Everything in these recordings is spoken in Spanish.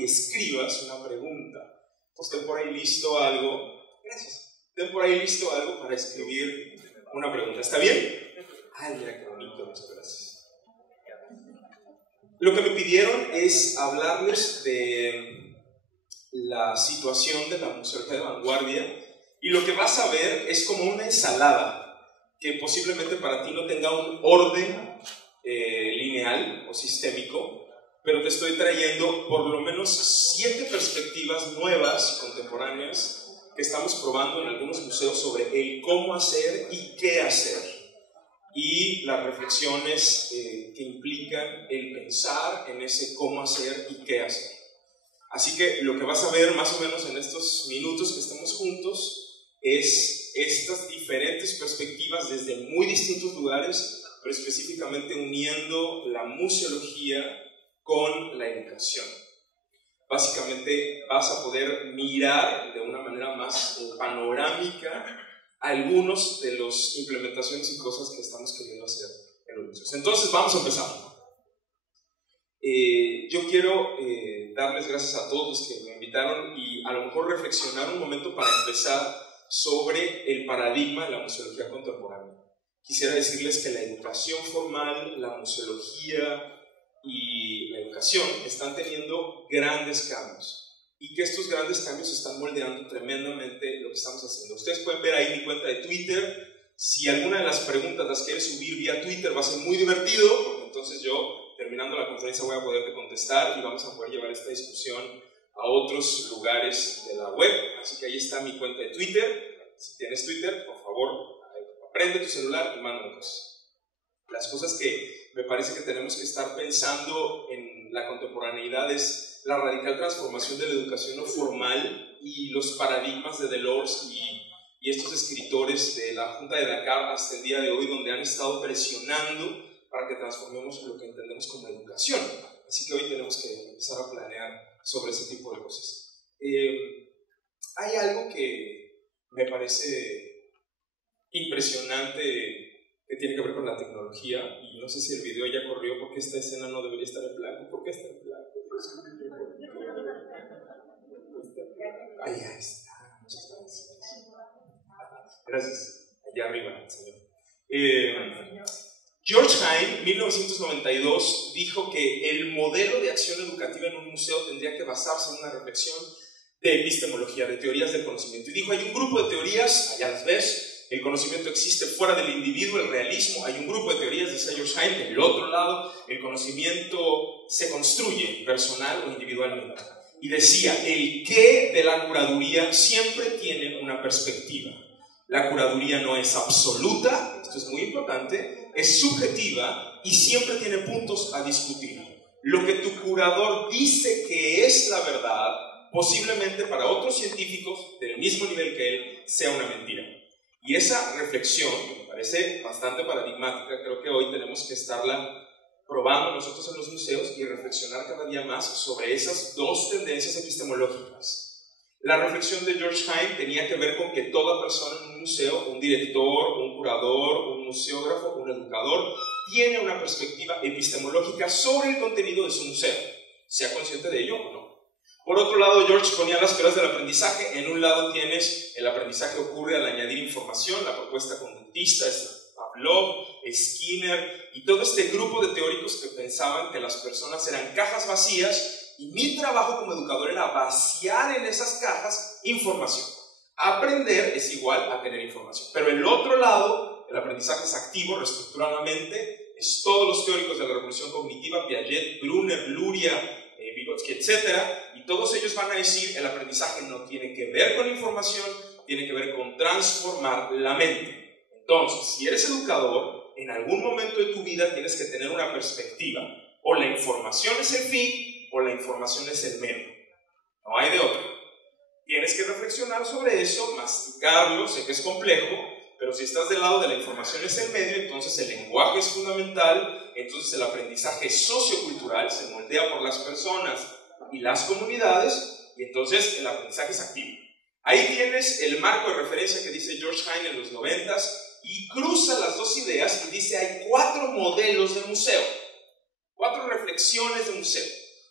y escribas una pregunta. Pues ten por ahí listo algo. Gracias. Ten por ahí listo algo para escribir una pregunta. ¿Está bien? Ay, mira qué bonito, muchas gracias. Lo que me pidieron es hablarles de la situación de la museología de vanguardia, y lo que vas a ver es como una ensalada que posiblemente para ti no tenga un orden lineal o sistémico, pero te estoy trayendo por lo menos 7 perspectivas nuevas y contemporáneas que estamos probando en algunos museos sobre el cómo hacer y qué hacer, y las reflexiones que implican el pensar en ese cómo hacer y qué hacer. Así que lo que vas a ver más o menos en estos minutos que estemos juntos es estas diferentes perspectivas desde muy distintos lugares, pero específicamente uniendo la museología con la educación. Básicamente vas a poder mirar de una manera más panorámica algunos de las implementaciones y cosas que estamos queriendo hacer en los museos. Entonces vamos a empezar. Yo quiero darles gracias a todos los que me invitaron y a lo mejor reflexionar un momento para empezar sobre el paradigma de la museología contemporánea. Quisiera decirles que la educación formal, la museología y la educación están teniendo grandes cambios, y que estos grandes cambios están moldeando tremendamente lo que estamos haciendo. Ustedes pueden ver ahí mi cuenta de Twitter. Si alguna de las preguntas las quieres subir vía Twitter va a ser muy divertido, porque entonces yo, terminando la conferencia, voy a poderte contestar y vamos a poder llevar esta discusión a otros lugares de la web. Así que ahí está mi cuenta de Twitter. Si tienes Twitter, por favor, prende tu celular y mándame cosas. Las cosas que me parece que tenemos que estar pensando en la contemporaneidad es la radical transformación de la educación no formal y los paradigmas de Delors y estos escritores de la Junta de Dakar hasta el día de hoy, donde han estado presionando para que transformemos lo que entendemos como educación. Así que hoy tenemos que empezar a planear sobre ese tipo de cosas. Hay algo que me parece impresionante que tiene que ver con la tecnología, y no sé si el video ya corrió porque esta escena no debería estar en blanco. ¿Por qué está en blanco? Ahí está, muchas gracias. Gracias, allá arriba, señor. George Heim, 1992, dijo que el modelo de acción educativa en un museo tendría que basarse en una reflexión de epistemología, de teorías del conocimiento. Y dijo, hay un grupo de teorías, allá las ves, el conocimiento existe fuera del individuo, el realismo. Hay un grupo de teorías, decía George Heim, del otro lado, el conocimiento se construye personal o individualmente. Y decía, el qué de la curaduría siempre tiene una perspectiva. La curaduría no es absoluta, esto es muy importante, es subjetiva y siempre tiene puntos a discutir. Lo que tu curador dice que es la verdad, posiblemente para otros científicos del mismo nivel que él, sea una mentira. Y esa reflexión, que me parece bastante paradigmática, creo que hoy tenemos que estarla probando nosotros en los museos y reflexionar cada día más sobre esas dos tendencias epistemológicas. La reflexión de George Heim tenía que ver con que toda persona en un museo, un director, un curador, un museógrafo, un educador, tiene una perspectiva epistemológica sobre el contenido de su museo, sea consciente de ello o no. Por otro lado, George ponía las teorías del aprendizaje. En un lado tienes el aprendizaje que ocurre al añadir información, la propuesta conductista, es Pavlov, Skinner y todo este grupo de teóricos que pensaban que las personas eran cajas vacías y mi trabajo como educador era vaciar en esas cajas información. Aprender es igual a tener información. Pero el otro lado, el aprendizaje es activo, reestructura la mente, es todos los teóricos de la revolución cognitiva, Piaget, Brunner, Luria, Vygotsky, etc. Y todos ellos van a decir, el aprendizaje no tiene que ver con información, tiene que ver con transformar la mente. Entonces, si eres educador, en algún momento de tu vida tienes que tener una perspectiva. O la información es el fin, o la información es el medio. No hay de otro. Tienes que reflexionar sobre eso, masticarlo, sé que es complejo, pero si estás del lado de la información es el medio, entonces el lenguaje es fundamental, entonces el aprendizaje sociocultural se moldea por las personas y las comunidades, y entonces el aprendizaje es activo. Ahí tienes el marco de referencia que dice George Heim en los 90s, y cruza las dos ideas y dice hay 4 modelos de museo, 4 reflexiones de museo.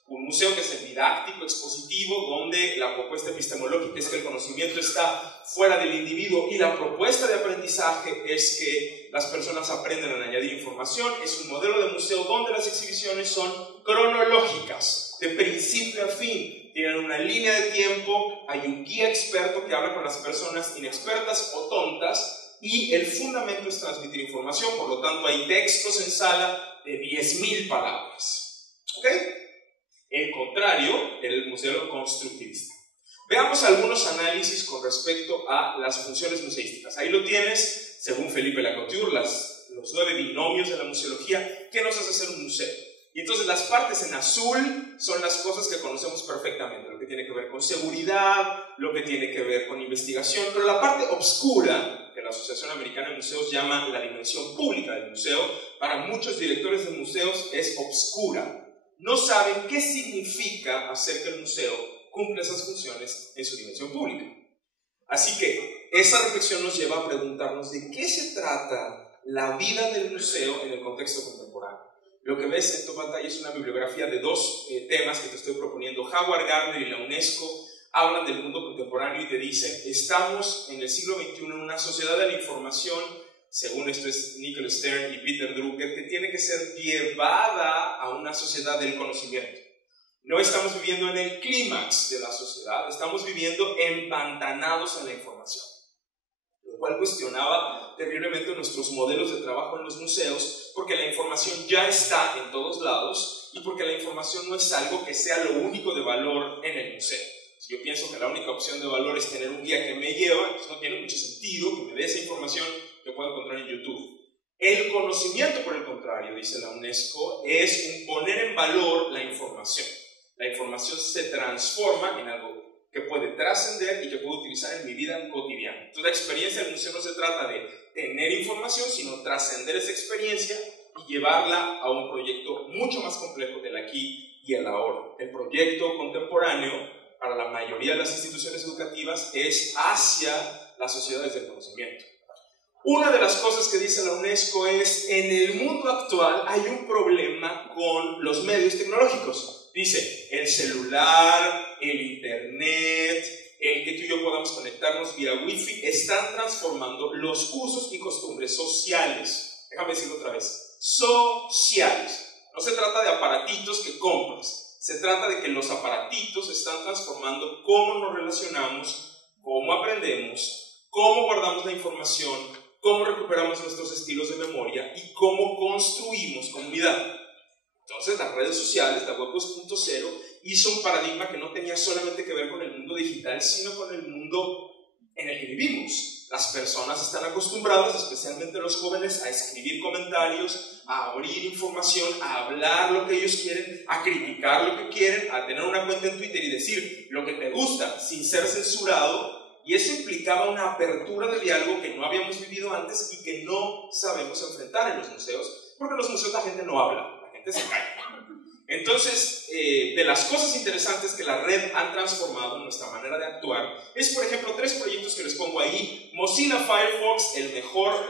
Un museo que es el didáctico, expositivo, donde la propuesta epistemológica es que el conocimiento está fuera del individuo y la propuesta de aprendizaje es que las personas aprenden a añadir información. Es un modelo de museo donde las exhibiciones son cronológicas, de principio a fin. Tienen una línea de tiempo, hay un guía experto que habla con las personas inexpertas o tontas y el fundamento es transmitir información, por lo tanto hay textos en sala de 10.000 palabras. ¿Ok? En contrario, el museo constructivista. Veamos algunos análisis con respecto a las funciones museísticas. Ahí lo tienes, según Felipe Lacouture, los 9 binomios de la museología. ¿Qué nos hace ser un museo? Y entonces las partes en azul son las cosas que conocemos perfectamente, lo que tiene que ver con seguridad, lo que tiene que ver con investigación, pero la parte oscura, que la Asociación Americana de Museos llama la dimensión pública del museo, para muchos directores de museos es oscura. No saben qué significa hacer que el museo cumpla esas funciones en su dimensión pública. Así que esa reflexión nos lleva a preguntarnos de qué se trata la vida del museo en el contexto contemporáneo. Lo que ves en tu pantalla es una bibliografía de 2 temas que te estoy proponiendo. Howard Gardner y la UNESCO hablan del mundo contemporáneo y te dicen, estamos en el siglo XXI en una sociedad de la información, según esto es Nicholas Stern y Peter Drucker, que tiene que ser llevada a una sociedad del conocimiento. No estamos viviendo en el clímax de la sociedad, estamos viviendo empantanados en la información, lo cual cuestionaba terriblemente nuestros modelos de trabajo en los museos, porque la información ya está en todos lados y porque la información no es algo que sea lo único de valor en el museo. Si yo pienso que la única opción de valor es tener un guía que me lleva, pues no tiene mucho sentido que me dé esa información que puedo encontrar en YouTube. El conocimiento, por el contrario, dice la UNESCO, es un poner en valor la información. La información se transforma en algo que puede trascender y que puedo utilizar en mi vida cotidiana. Entonces la experiencia del museo no se trata de tener información, sino trascender esa experiencia y llevarla a un proyecto mucho más complejo del aquí y el ahora. El proyecto contemporáneo, para la mayoría de las instituciones educativas, es hacia las sociedades del conocimiento. Una de las cosas que dice la UNESCO es, en el mundo actual hay un problema con los medios tecnológicos. Dice, el celular, el internet, el que tú y yo podamos conectarnos vía wifi, están transformando los usos y costumbres sociales. Déjame decirlo otra vez, sociales. No se trata de aparatitos que compras, se trata de que los aparatitos están transformando cómo nos relacionamos, cómo aprendemos, cómo guardamos la información, cómo recuperamos nuestros estilos de memoria y cómo construimos comunidad. Entonces las redes sociales, la web 2.0, hizo un paradigma que no tenía solamente que ver con el mundo digital, sino con el mundo en el que vivimos. Las personas están acostumbradas, especialmente los jóvenes, a escribir comentarios, a abrir información, a hablar lo que ellos quieren, a criticar lo que quieren, a tener una cuenta en Twitter y decir lo que te gusta sin ser censurado. Y eso implicaba una apertura de diálogo que no habíamos vivido antes y que no sabemos enfrentar en los museos, porque en los museos la gente no habla, la gente se calla. Entonces, de las cosas interesantes que la red han transformado en nuestra manera de actuar, es por ejemplo 3 proyectos que les pongo ahí. Mozilla Firefox, el mejor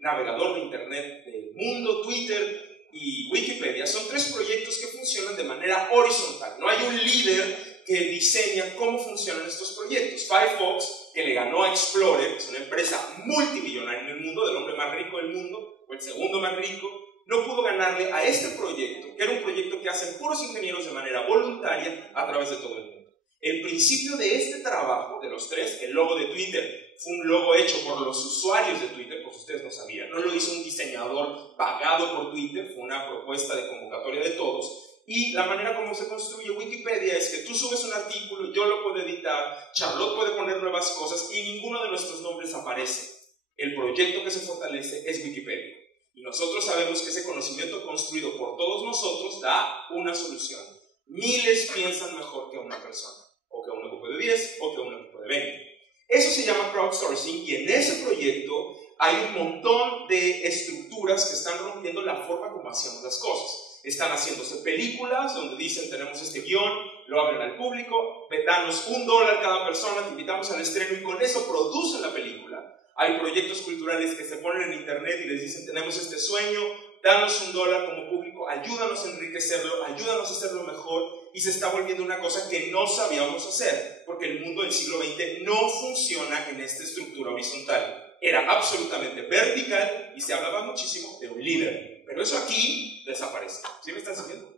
navegador de internet del mundo, Twitter y Wikipedia, son 3 proyectos que funcionan de manera horizontal. No hay un líder que diseña cómo funcionan estos proyectos. Firefox, que le ganó a Explorer, que es una empresa multimillonaria en el mundo, del hombre más rico del mundo, o el segundo más rico, no pudo ganarle a este proyecto, que era un proyecto que hacen puros ingenieros de manera voluntaria a través de todo el mundo. El principio de este trabajo, de los 3, el logo de Twitter, fue un logo hecho por los usuarios de Twitter, por si ustedes no sabían. No lo hizo un diseñador pagado por Twitter, fue una propuesta de convocatoria de todos. Y la manera como se construye Wikipedia es que tú subes un artículo, yo lo puedo editar, Charlotte puede poner nuevas cosas y ninguno de nuestros nombres aparece. El proyecto que se fortalece es Wikipedia. Y nosotros sabemos que ese conocimiento construido por todos nosotros da una solución. Miles piensan mejor que una persona, o que un equipo de 10, o que un equipo de 20. Eso se llama crowdsourcing y en ese proyecto hay un montón de estructuras que están rompiendo la forma como hacemos las cosas. Están haciéndose películas donde dicen tenemos este guión, lo abren al público, danos $1 cada persona, te invitamos al estreno y con eso producen la película. Hay proyectos culturales que se ponen en internet y les dicen tenemos este sueño, danos $1 como público, ayúdanos a enriquecerlo, ayúdanos a hacerlo mejor, y se está volviendo una cosa que no sabíamos hacer, porque el mundo del siglo XX no funciona en esta estructura horizontal. Era absolutamente vertical y se hablaba muchísimo de un líder, pero eso aquí desaparece. ¿Sí me están siguiendo?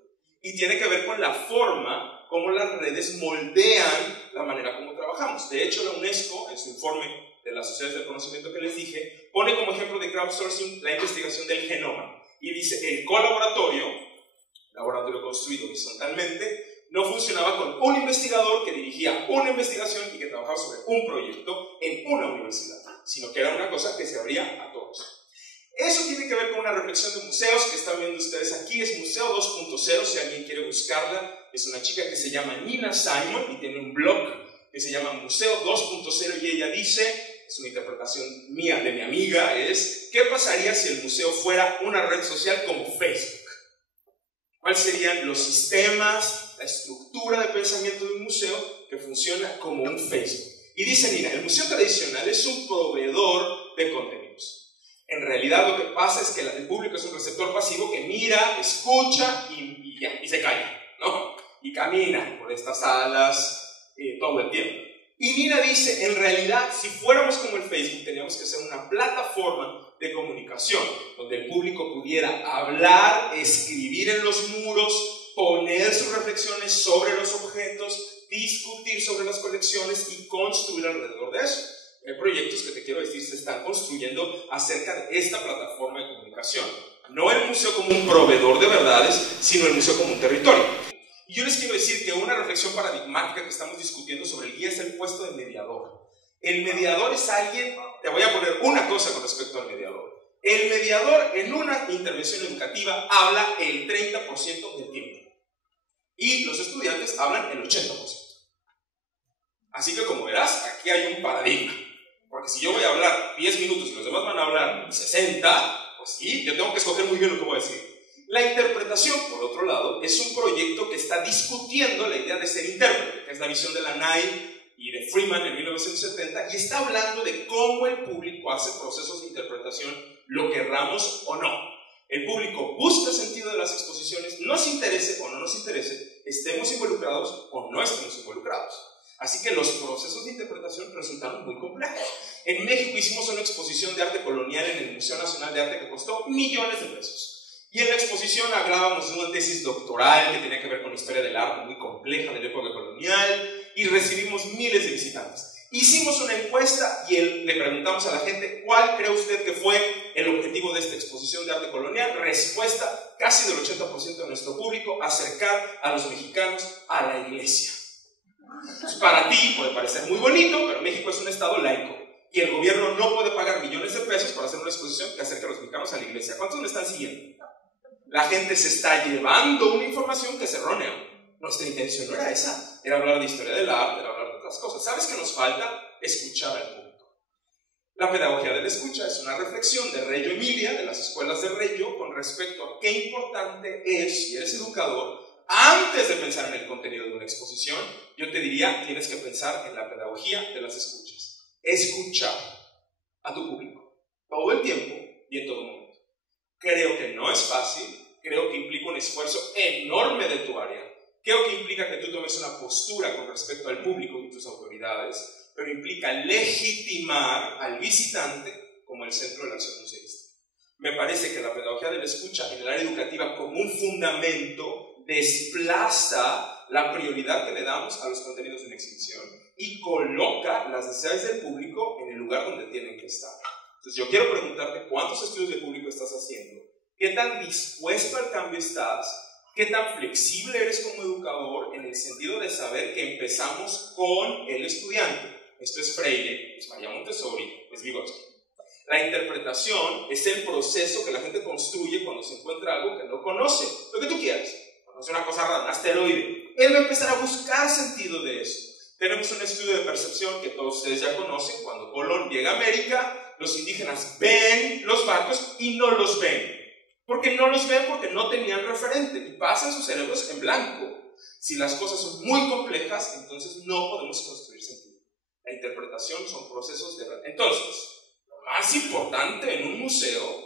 Y tiene que ver con la forma como las redes moldean la manera como trabajamos. De hecho, la UNESCO, en su informe de las sociedades del conocimiento que les dije, pone como ejemplo de crowdsourcing la investigación del genoma. Y dice, el colaboratorio, laboratorio construido horizontalmente, no funcionaba con un investigador que dirigía una investigación y que trabajaba sobre un proyecto en una universidad, sino que era una cosa que se abría a todos. Eso tiene que ver con una reflexión de museos que están viendo ustedes aquí. Es Museo 2.0, si alguien quiere buscarla. Es una chica que se llama Nina Simon y tiene un blog que se llama Museo 2.0, y ella dice, es una interpretación mía, de mi amiga, es ¿qué pasaría si el museo fuera una red social como Facebook? ¿Cuáles serían los sistemas, la estructura de pensamiento de un museo que funciona como un Facebook? Y dice Nina, el museo tradicional es un proveedor de contenidos. En realidad lo que pasa es que el público es un receptor pasivo que mira, escucha y se calla, ¿no? Y camina por estas salas todo el tiempo. Y Nina dice, en realidad, si fuéramos como el Facebook, teníamos que ser una plataforma de comunicación, donde el público pudiera hablar, escribir en los muros, poner sus reflexiones sobre los objetos, discutir sobre las colecciones y construir alrededor de eso. Hay proyectos que te quiero decir se están construyendo acerca de esta plataforma de comunicación. No el museo como un proveedor de verdades, sino el museo como un territorio. Y yo les quiero decir que una reflexión paradigmática que estamos discutiendo sobre el guía es el puesto de mediador. El mediador es alguien, te voy a poner una cosa con respecto al mediador. El mediador en una intervención educativa habla el 30% del tiempo. Y los estudiantes hablan el 80%. Así que como verás, aquí hay un paradigma. Porque si yo voy a hablar 10 minutos y los demás van a hablar 60, pues sí, yo tengo que escoger muy bien lo que voy a decir. La interpretación, por otro lado, es un proyecto que está discutiendo la idea de ser intérprete, que es la visión de Lanay y de Freeman en 1970, y está hablando de cómo el público hace procesos de interpretación, lo querramos o no. El público busca sentido de las exposiciones, nos interese o no nos interese, estemos involucrados o no estemos involucrados. Así que los procesos de interpretación resultaron muy complejos. En México hicimos una exposición de arte colonial en el Museo Nacional de Arte que costó millones de pesos. Y en la exposición hablábamos de una tesis doctoral que tenía que ver con la historia del arte muy compleja de la época colonial, y recibimos miles de visitantes. Hicimos una encuesta y le preguntamos a la gente, ¿cuál cree usted que fue el objetivo de esta exposición de arte colonial? Respuesta, casi del 80% de nuestro público, acercar a los mexicanos a la iglesia. Entonces, para ti puede parecer muy bonito, pero México es un estado laico y el gobierno no puede pagar millones de pesos para hacer una exposición que acerque a los mexicanos a la iglesia. ¿Cuántos me están siguiendo? La gente se está llevando una información que es errónea. Nuestra intención no era esa, era hablar de historia del arte, era hablar de otras cosas. ¿Sabes qué nos falta? Escuchar al público. La pedagogía de la escucha es una reflexión de Reggio Emilia, de las escuelas de Reggio, con respecto a qué importante es, si eres educador, antes de pensar en el contenido de una exposición, yo te diría, tienes que pensar en la pedagogía de las escuchas. Escuchar a tu público, todo el tiempo y en todo momento. Creo que no es fácil, creo que implica un esfuerzo enorme de tu área, creo que implica que tú tomes una postura con respecto al público y tus autoridades, pero implica legitimar al visitante como el centro de la acción museísta. Me parece que la pedagogía de la escucha en el área educativa como un fundamento desplaza la prioridad que le damos a los contenidos de una exhibición y coloca las necesidades del público en el lugar donde tienen que estar. Entonces yo quiero preguntarte cuántos estudios de público estás haciendo, qué tan dispuesto al cambio estás, qué tan flexible eres como educador en el sentido de saber que empezamos con el estudiante. Esto es Freire, es María Montessori, es Vygotsky. La interpretación es el proceso que la gente construye cuando se encuentra algo que no conoce, lo que tú quieras. Conoce una cosa rara, un asteroide. Él va a empezar a buscar sentido de eso. Tenemos un estudio de percepción que todos ustedes ya conocen. Cuando Colón llega a América, los indígenas ven los barcos y no los ven. ¿Por qué no los ven? Porque no tenían referente y pasan sus cerebros en blanco. Si las cosas son muy complejas, entonces no podemos construir sentido. La interpretación son procesos de verdad. Entonces, lo más importante en un museo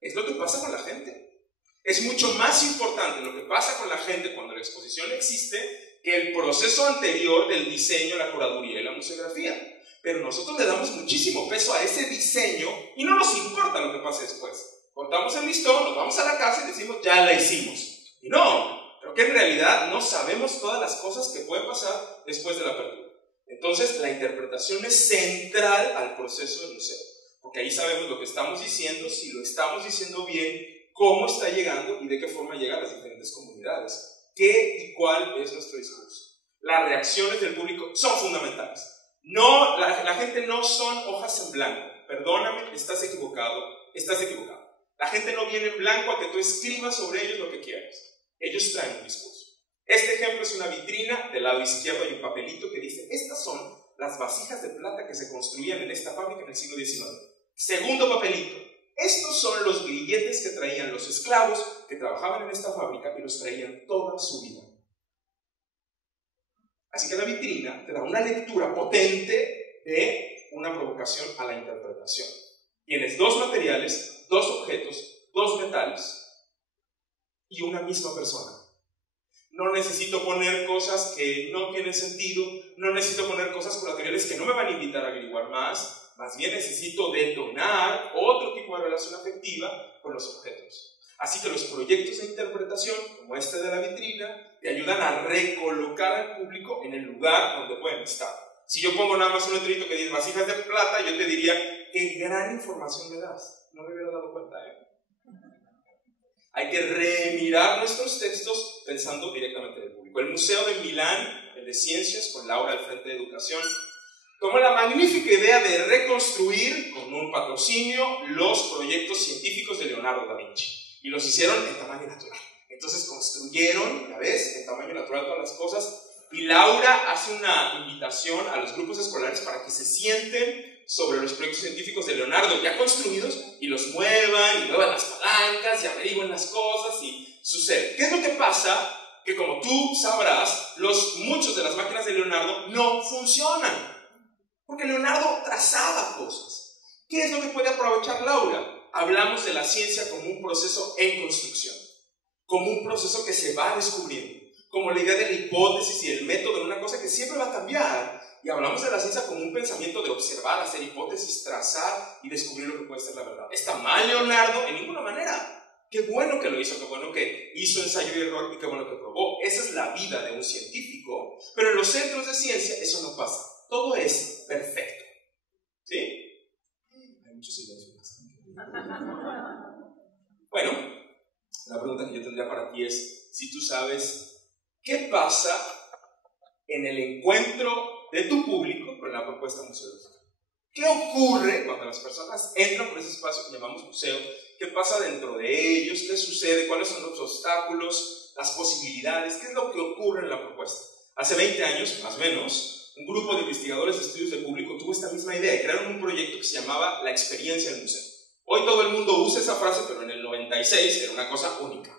es lo que pasa con la gente. Es mucho más importante lo que pasa con la gente cuando la exposición existe que el proceso anterior del diseño, la curaduría y la museografía. Pero nosotros le damos muchísimo peso a ese diseño y no nos importa lo que pase después. Cortamos el listón, nos vamos a la casa y decimos, ya la hicimos. Y no, creo que en realidad no sabemos todas las cosas que pueden pasar después de la apertura. Entonces, la interpretación es central al proceso del museo, porque ahí sabemos lo que estamos diciendo, si lo estamos diciendo bien, cómo está llegando y de qué forma llega a las diferentes comunidades. ¿Qué y cuál es nuestro discurso? Las reacciones del público son fundamentales. No, la gente no son hojas en blanco. Perdóname, estás equivocado, estás equivocado. La gente no viene en blanco a que tú escribas sobre ellos lo que quieras. Ellos traen un discurso. Este ejemplo es una vitrina, del lado izquierdo hay un papelito que dice, estas son las vasijas de plata que se construían en esta fábrica en el siglo XIX. Segundo papelito, estos son los grilletes que traían los esclavos que trabajaban en esta fábrica y los traían toda su vida. Así que la vitrina te da una lectura potente de una provocación a la interpretación. Tienes dos materiales, dos objetos, dos metales y una misma persona. No necesito poner cosas que no tienen sentido, no necesito poner cosas curatoriales que no me van a invitar a averiguar más bien necesito detonar otro tipo de relación afectiva con los objetos. Así que los proyectos de interpretación, como este de la vitrina, te ayudan a recolocar al público en el lugar donde pueden estar. Si yo pongo nada más un letrerito que dice vasijas de plata, yo te diría, qué gran información me das. No me hubiera dado cuenta, Hay que remirar nuestros textos pensando directamente en el público. El Museo de Milán, el de Ciencias, con Laura al frente de Educación, tomó la magnífica idea de reconstruir, con un patrocinio, los proyectos científicos de Leonardo da Vinci. Y los hicieron en tamaño natural. Entonces construyeron, ya ves, en tamaño natural todas las cosas. Y Laura hace una invitación a los grupos escolares para que se sienten sobre los proyectos científicos de Leonardo ya construidos y los muevan, y muevan las palancas, y averigüen las cosas, y sucede. ¿Qué es lo que pasa? Que como tú sabrás, muchos de las máquinas de Leonardo no funcionan. Porque Leonardo trazaba cosas. ¿Qué es lo que puede aprovechar Laura? Hablamos de la ciencia como un proceso en construcción, como un proceso que se va descubriendo, como la idea de la hipótesis y el método en una cosa que siempre va a cambiar. Y hablamos de la ciencia como un pensamiento de observar, hacer hipótesis, trazar y descubrir lo que puede ser la verdad. ¿Está mal Leonardo? En ninguna manera. Qué bueno que lo hizo, qué bueno que hizo ensayo y error y qué bueno que probó. Esa es la vida de un científico. Pero en los centros de ciencia eso no pasa. Todo es perfecto. ¿Sí? Hay mucho silencio. Bueno, la pregunta que yo tendría para ti es si tú sabes qué pasa en el encuentro de tu público con la propuesta museológica. ¿Qué ocurre cuando las personas entran por ese espacio que llamamos museo? ¿Qué pasa dentro de ellos? ¿Qué sucede? ¿Cuáles son los obstáculos? ¿Las posibilidades? ¿Qué es lo que ocurre en la propuesta? Hace 20 años, más o menos, un grupo de investigadores de estudios de público tuvo esta misma idea y crearon un proyecto que se llamaba La Experiencia del Museo. Hoy todo el mundo usa esa frase, pero en el 96 era una cosa única.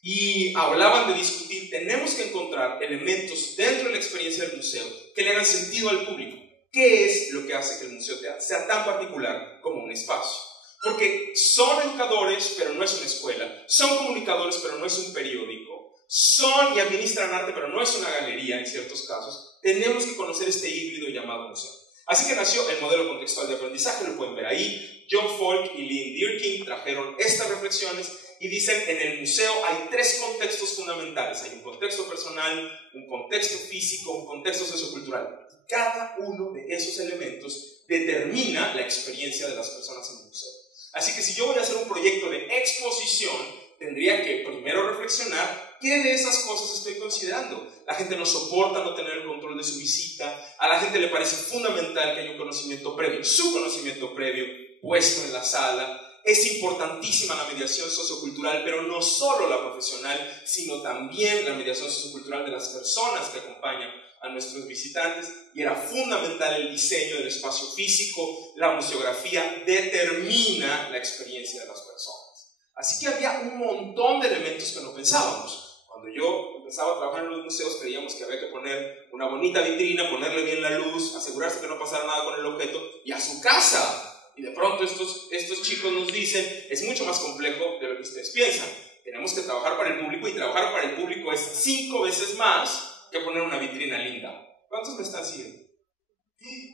Y hablaban de discutir, tenemos que encontrar elementos dentro de la experiencia del museo que le hagan sentido al público. ¿Qué es lo que hace que el museo sea tan particular como un espacio? Porque son educadores, pero no es una escuela. Son comunicadores, pero no es un periódico. Son y administran arte, pero no es una galería en ciertos casos. Tenemos que conocer este híbrido llamado museo. Así que nació el modelo contextual de aprendizaje, lo pueden ver ahí. John Falk y Lynn Dierking trajeron estas reflexiones y dicen, en el museo hay 3 contextos fundamentales. Hay un contexto personal, un contexto físico, un contexto sociocultural. Cada uno de esos elementos determina la experiencia de las personas en el museo. Así que si yo voy a hacer un proyecto de exposición, tendría que primero reflexionar qué de esas cosas estoy considerando. La gente no soporta no tener el control de su visita, a la gente le parece fundamental que haya un conocimiento previo, su conocimiento previo puesto en la sala. Es importantísima la mediación sociocultural, pero no solo la profesional, sino también la mediación sociocultural de las personas que acompañan a nuestros visitantes, y era fundamental el diseño del espacio físico. La museografía determina la experiencia de las personas. Así que había un montón de elementos que no pensábamos. Cuando yo empezaba a trabajar en los museos, creíamos que había que poner una bonita vitrina, ponerle bien la luz, asegurarse que no pasara nada con el objeto, y a su casa. Y de pronto estos chicos nos dicen, es mucho más complejo de lo que ustedes piensan. Tenemos que trabajar para el público, y trabajar para el público es 5 veces más que poner una vitrina linda. ¿Cuántos me están siguiendo?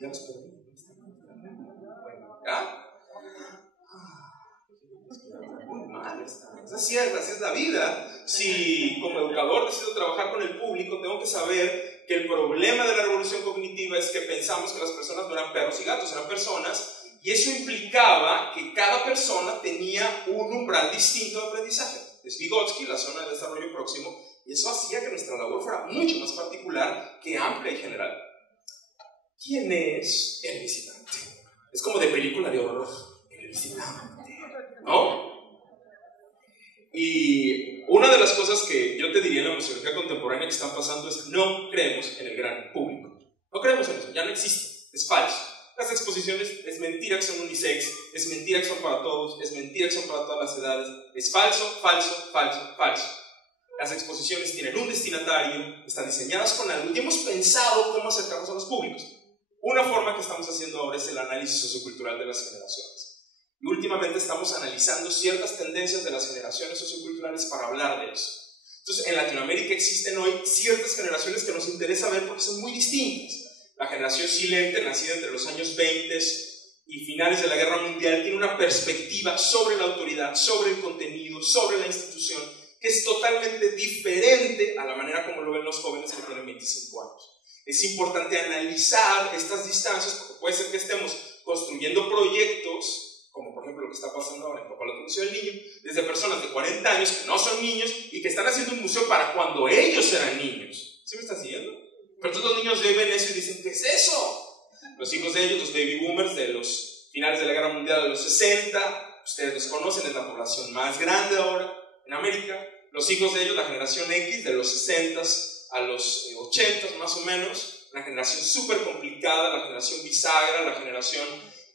Ya los perdí. Bueno, ¿ya? Muy mal está. Así es la vida. Si como educador decido trabajar con el público, tengo que saber que el problema de la revolución cognitiva es que pensamos que las personas no eran perros y gatos, eran personas, y eso implicaba que cada persona tenía un umbral distinto de aprendizaje. Es Vygotsky, la zona de desarrollo próximo, y eso hacía que nuestra labor fuera mucho más particular que amplia y general. ¿Quién es el visitante? Es como de película de horror. El visitante, ¿no? Y una de las cosas que yo te diría en la museología contemporánea que están pasando es: no creemos en el gran público. No creemos en eso, ya no existe, es falso. Las exposiciones es mentira que son unisex, es mentira que son para todos, es mentira que son para todas las edades. Es falso, falso, falso, falso. Las exposiciones tienen un destinatario, están diseñadas con algo, y hemos pensado cómo acercarnos a los públicos. Una forma que estamos haciendo ahora es el análisis sociocultural de las generaciones. Y últimamente estamos analizando ciertas tendencias de las generaciones socioculturales para hablar de eso. Entonces, en Latinoamérica existen hoy ciertas generaciones que nos interesa ver porque son muy distintas. La generación silente, nacida entre los años 20 y finales de la Guerra Mundial, tiene una perspectiva sobre la autoridad, sobre el contenido, sobre la institución, que es totalmente diferente a la manera como lo ven los jóvenes que tienen 25 años. Es importante analizar estas distancias, porque puede ser que estemos construyendo proyectos, como por ejemplo lo que está pasando ahora en Papalote Museo del Niño, desde personas de 40 años que no son niños y que están haciendo un museo para cuando ellos eran niños. ¿Sí me están siguiendo? Pero todos los niños ven eso y dicen: ¿qué es eso? Los hijos de ellos, los baby boomers de los finales de la Guerra Mundial de los 60, ustedes los conocen, es la población más grande ahora en América. Los hijos de ellos, la generación X, de los 60 a los 80 más o menos, una generación súper complicada, la generación bisagra, la generación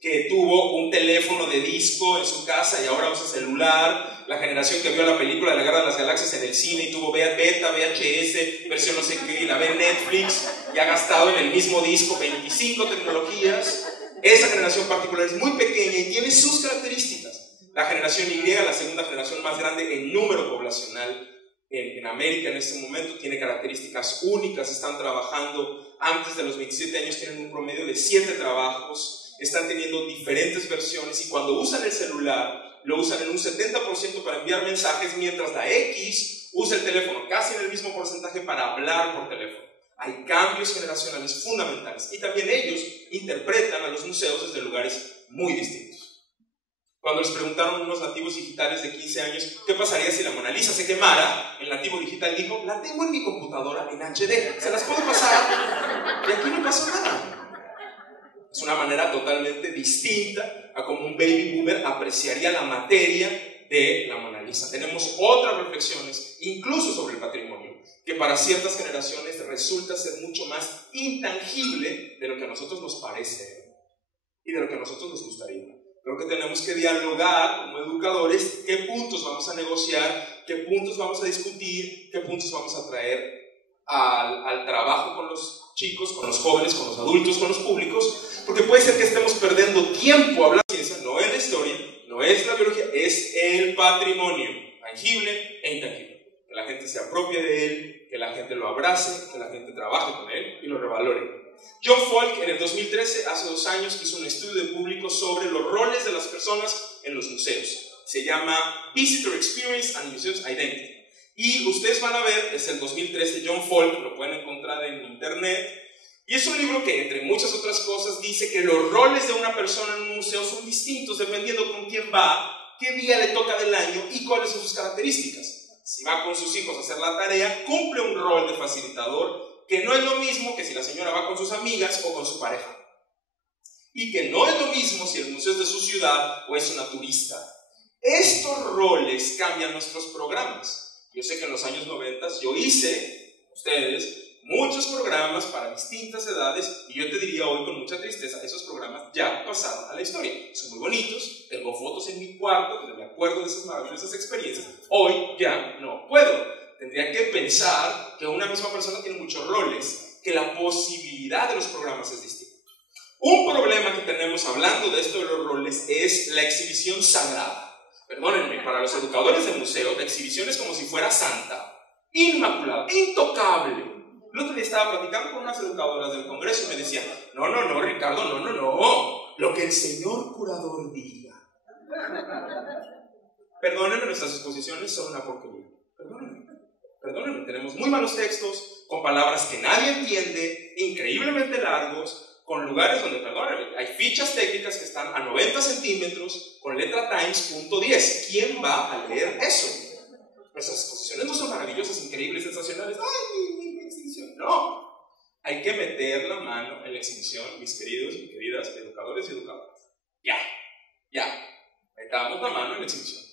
que tuvo un teléfono de disco en su casa y ahora usa celular, la generación que vio la película de la Guerra de las Galaxias en el cine y tuvo beta, VHS, versión no sé qué, y la ve en Netflix y ha gastado en el mismo disco 25 tecnologías. Esa generación particular es muy pequeña y tiene sus características. La generación Y, la segunda generación más grande en número poblacional en América en este momento, tiene características únicas, están trabajando antes de los 27 años, tienen un promedio de 7 trabajos, están teniendo diferentes versiones, y cuando usan el celular lo usan en un 70% para enviar mensajes, mientras la X usa el teléfono casi en el mismo porcentaje para hablar por teléfono. Hay cambios generacionales fundamentales, y también ellos interpretan a los museos desde lugares muy distintos. Cuando les preguntaron a unos nativos digitales de 15 años qué pasaría si la Mona Lisa se quemara, el nativo digital dijo: la tengo en mi computadora en HD, se las puedo pasar y aquí no pasó nada. Es una manera totalmente distinta a como un baby boomer apreciaría la materia de la Mona Lisa. Tenemos otras reflexiones, incluso sobre el patrimonio, que para ciertas generaciones resulta ser mucho más intangible de lo que a nosotros nos parece y de lo que a nosotros nos gustaría. Creo que tenemos que dialogar como educadores qué puntos vamos a negociar, qué puntos vamos a discutir, qué puntos vamos a traer al trabajo con los chicos, con los jóvenes, con los adultos, con los públicos, porque puede ser que estemos perdiendo tiempo hablando de ciencia. No es la historia, no es la biología, es el patrimonio, tangible e intangible. Que la gente se apropie de él, que la gente lo abrace, que la gente trabaje con él y lo revalore. John Falk en el 2013, hace 2 años, hizo un estudio de público sobre los roles de las personas en los museos. Se llama Visitor Experience and Museums Identity. Y ustedes van a ver, es el 2013, John Falk, lo pueden encontrar en internet. Y es un libro que, entre muchas otras cosas, dice que los roles de una persona en un museo son distintos dependiendo con quién va, qué día le toca del año y cuáles son sus características. Si va con sus hijos a hacer la tarea, cumple un rol de facilitador, que no es lo mismo que si la señora va con sus amigas o con su pareja. Y que no es lo mismo si el museo es de su ciudad o es una turista. Estos roles cambian nuestros programas. Yo sé que en los años 90 yo hice, ustedes, muchos programas para distintas edades, y yo te diría hoy con mucha tristeza, esos programas ya pasaron a la historia. Son muy bonitos, tengo fotos en mi cuarto donde me acuerdo de esas maravillosas experiencias. Hoy ya no puedo. Tendría que pensar que una misma persona tiene muchos roles, que la posibilidad de los programas es distinta. Un problema que tenemos hablando de esto de los roles es la exhibición sagrada. Perdónenme, para los educadores de museo, la exhibición es como si fuera santa, inmaculada, intocable. El otro día estaba platicando con unas educadoras del Congreso y me decían, no, Ricardo, no, lo que el señor curador diga. Perdónenme, nuestras exposiciones son una porquería. Perdónenme, tenemos muy malos textos, con palabras que nadie entiende, increíblemente largos, con lugares donde, perdónenme, hay fichas técnicas que están a 90 centímetros con letra Times .10. ¿Quién va a leer eso? Nuestras exposiciones no son maravillosas, increíbles, sensacionales. ¡Ay, mi exhibición! No. Hay que meter la mano en la exhibición, mis queridos y queridas educadores y educadoras. Ya. Metamos la mano en la exhibición.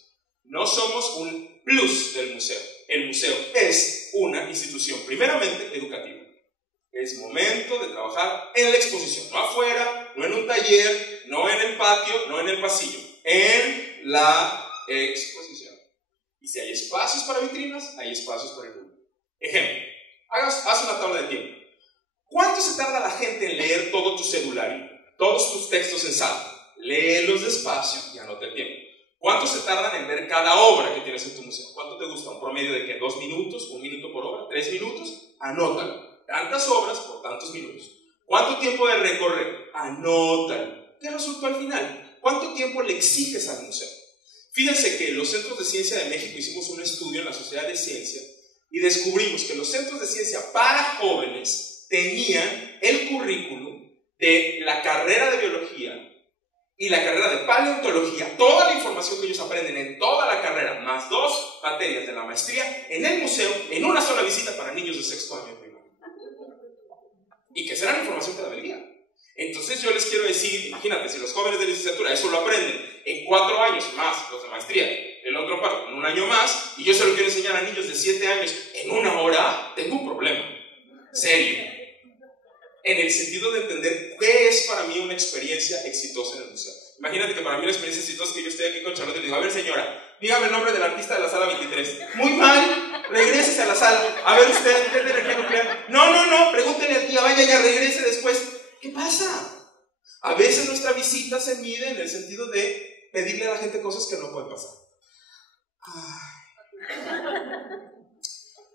No somos un plus del museo. El museo es una institución primeramente educativa. Es momento de trabajar en la exposición, no afuera, no en un taller, no en el patio, no en el pasillo, en la exposición. Y si hay espacios para vitrinas, hay espacios para el público. Ejemplo, haz una tabla de tiempo. ¿Cuánto se tarda la gente en leer todo tu cedulario, todos tus textos en sala? Léelos despacio y anota el tiempo. ¿Cuánto se tardan en ver cada obra que tienes en tu museo? ¿Cuánto te gusta? ¿Un promedio de qué? ¿2 minutos? ¿1 minuto por obra? ¿3 minutos? Anótalo. Tantas obras por tantos minutos. ¿Cuánto tiempo de recorrer? Anótalo. ¿Qué resultó al final? ¿Cuánto tiempo le exiges al museo? Fíjense que los Centros de Ciencia de México hicimos un estudio en la Sociedad de Ciencia y descubrimos que los centros de ciencia para jóvenes tenían el currículum de la carrera de biología y la carrera de paleontología, toda la información que ellos aprenden en toda la carrera, más 2 materias de la maestría, en el museo, en una sola visita para niños de 6º año de primaria. Y que será la información que debería. Entonces yo les quiero decir, imagínate, si los jóvenes de licenciatura eso lo aprenden en 4 años más, los de maestría, el otro par en 1 año más, y yo se lo quiero enseñar a niños de 7 años en 1 hora, tengo un problema. Serio. En el sentido de entender qué es para mí una experiencia exitosa en el museo. Imagínate que para mí una experiencia exitosa es que yo estoy aquí con Charlotte y le digo, a ver señora, dígame el nombre del artista de la sala 23. Muy mal, regrese a la sala. A ver usted, ¿qué es de energía nuclear? No, pregúntele al día, vaya ya, regrese después. ¿Qué pasa? A veces nuestra visita se mide en el sentido de pedirle a la gente cosas que no pueden pasar.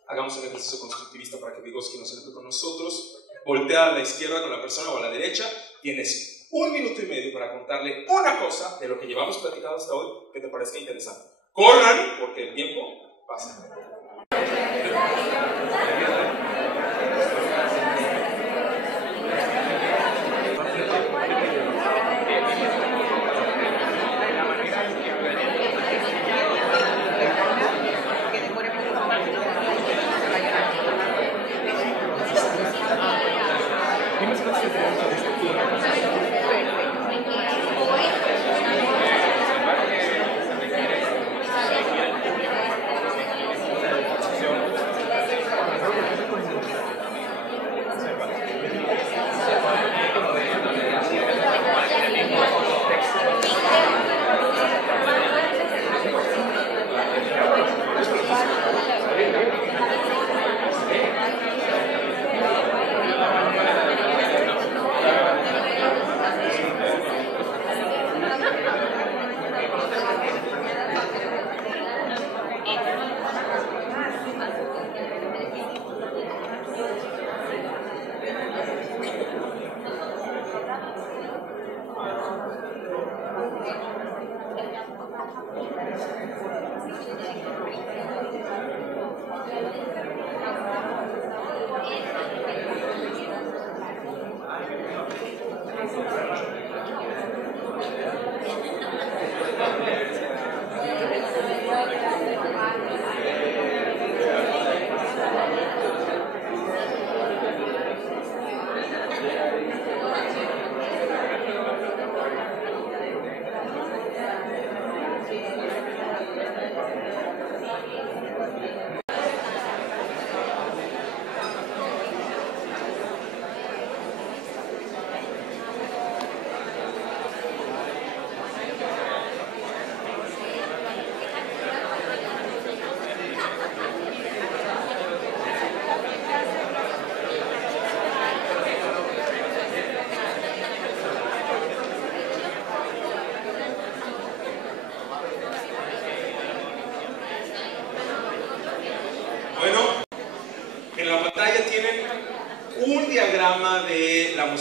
Hagamos un ejercicio constructivista para que Vygotsky no se enoje con nosotros. Voltea a la izquierda con la persona o a la derecha. Tienes 1 minuto y medio para contarle una cosa de lo que llevamos platicado hasta hoy que te parezca interesante. Corran, porque el tiempo pasa.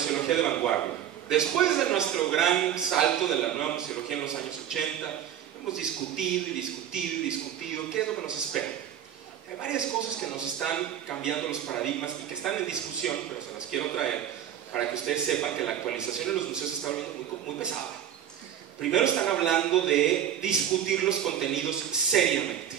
museología de vanguardia. Después de nuestro gran salto de la nueva museología en los años 80, hemos discutido y discutido y discutido qué es lo que nos espera. Hay varias cosas que nos están cambiando los paradigmas y que están en discusión, pero se las quiero traer para que ustedes sepan que la actualización en los museos se está volviendo muy pesada. Primero están hablando de discutir los contenidos seriamente.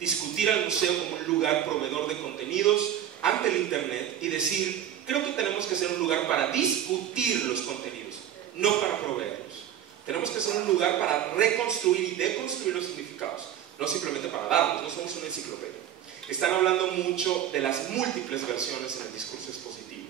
Discutir al museo como un lugar proveedor de contenidos ante el internet y decir, creo que tenemos que ser un lugar para discutir los contenidos, no para proveerlos. Tenemos que ser un lugar para reconstruir y deconstruir los significados, no simplemente para darlos, no somos una enciclopedia. Están hablando mucho de las múltiples versiones en el discurso expositivo.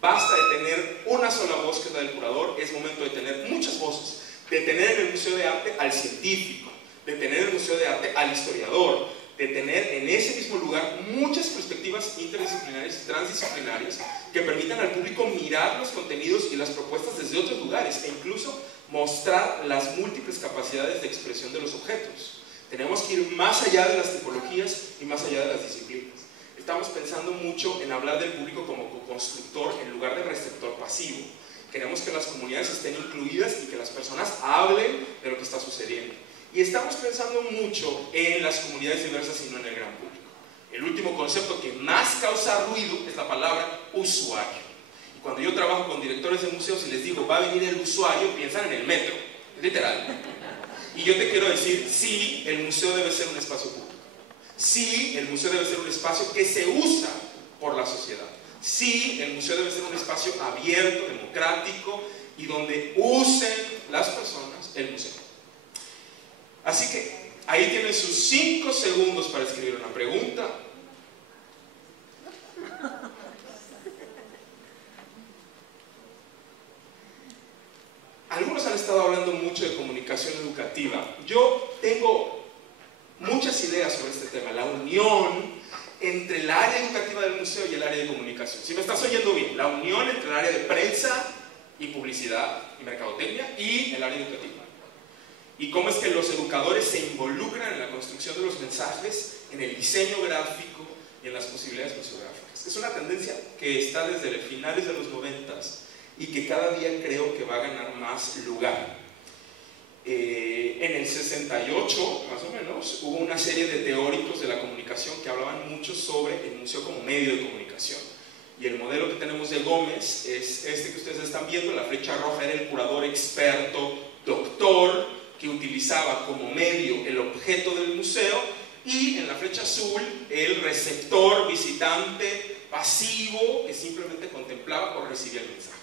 Basta de tener una sola voz, que es la del curador, es momento de tener muchas voces, de tener en el Museo de Arte al científico, de tener en el Museo de Arte al historiador, de tener en ese mismo lugar muchas perspectivas interdisciplinarias y transdisciplinarias que permitan al público mirar los contenidos y las propuestas desde otros lugares e incluso mostrar las múltiples capacidades de expresión de los objetos. Tenemos que ir más allá de las tipologías y más allá de las disciplinas. Estamos pensando mucho en hablar del público como co-constructor en lugar de receptor pasivo. Queremos que las comunidades estén incluidas y que las personas hablen de lo que está sucediendo. Y estamos pensando mucho en las comunidades diversas y no en el gran público. El último concepto que más causa ruido es la palabra usuario. Y cuando yo trabajo con directores de museos y les digo, va a venir el usuario, piensan en el metro, literal. Y yo te quiero decir, sí, el museo debe ser un espacio público. Sí, el museo debe ser un espacio que se usa por la sociedad. Sí, el museo debe ser un espacio abierto, democrático y donde usen las personas el museo. Así que ahí tienen sus 5 segundos para escribir una pregunta. Algunos han estado hablando mucho de comunicación educativa. Yo tengo muchas ideas sobre este tema, la unión entre el área educativa del museo y el área de comunicación. Si me estás oyendo bien, la unión entre el área de prensa y publicidad y mercadotecnia y el área educativa. Y cómo es que los educadores se involucran en la construcción de los mensajes, en el diseño gráfico y en las posibilidades museográficas. Es una tendencia que está desde finales de los 90s y que cada día creo que va a ganar más lugar. En el 68, más o menos, hubo una serie de teóricos de la comunicación que hablaban mucho sobre el museo como medio de comunicación. Y el modelo que tenemos de Gómez es este que ustedes están viendo. La flecha roja era el curador experto, doctor, que utilizaba como medio el objeto del museo, y en la flecha azul el receptor, visitante, pasivo, que simplemente contemplaba o recibía el mensaje.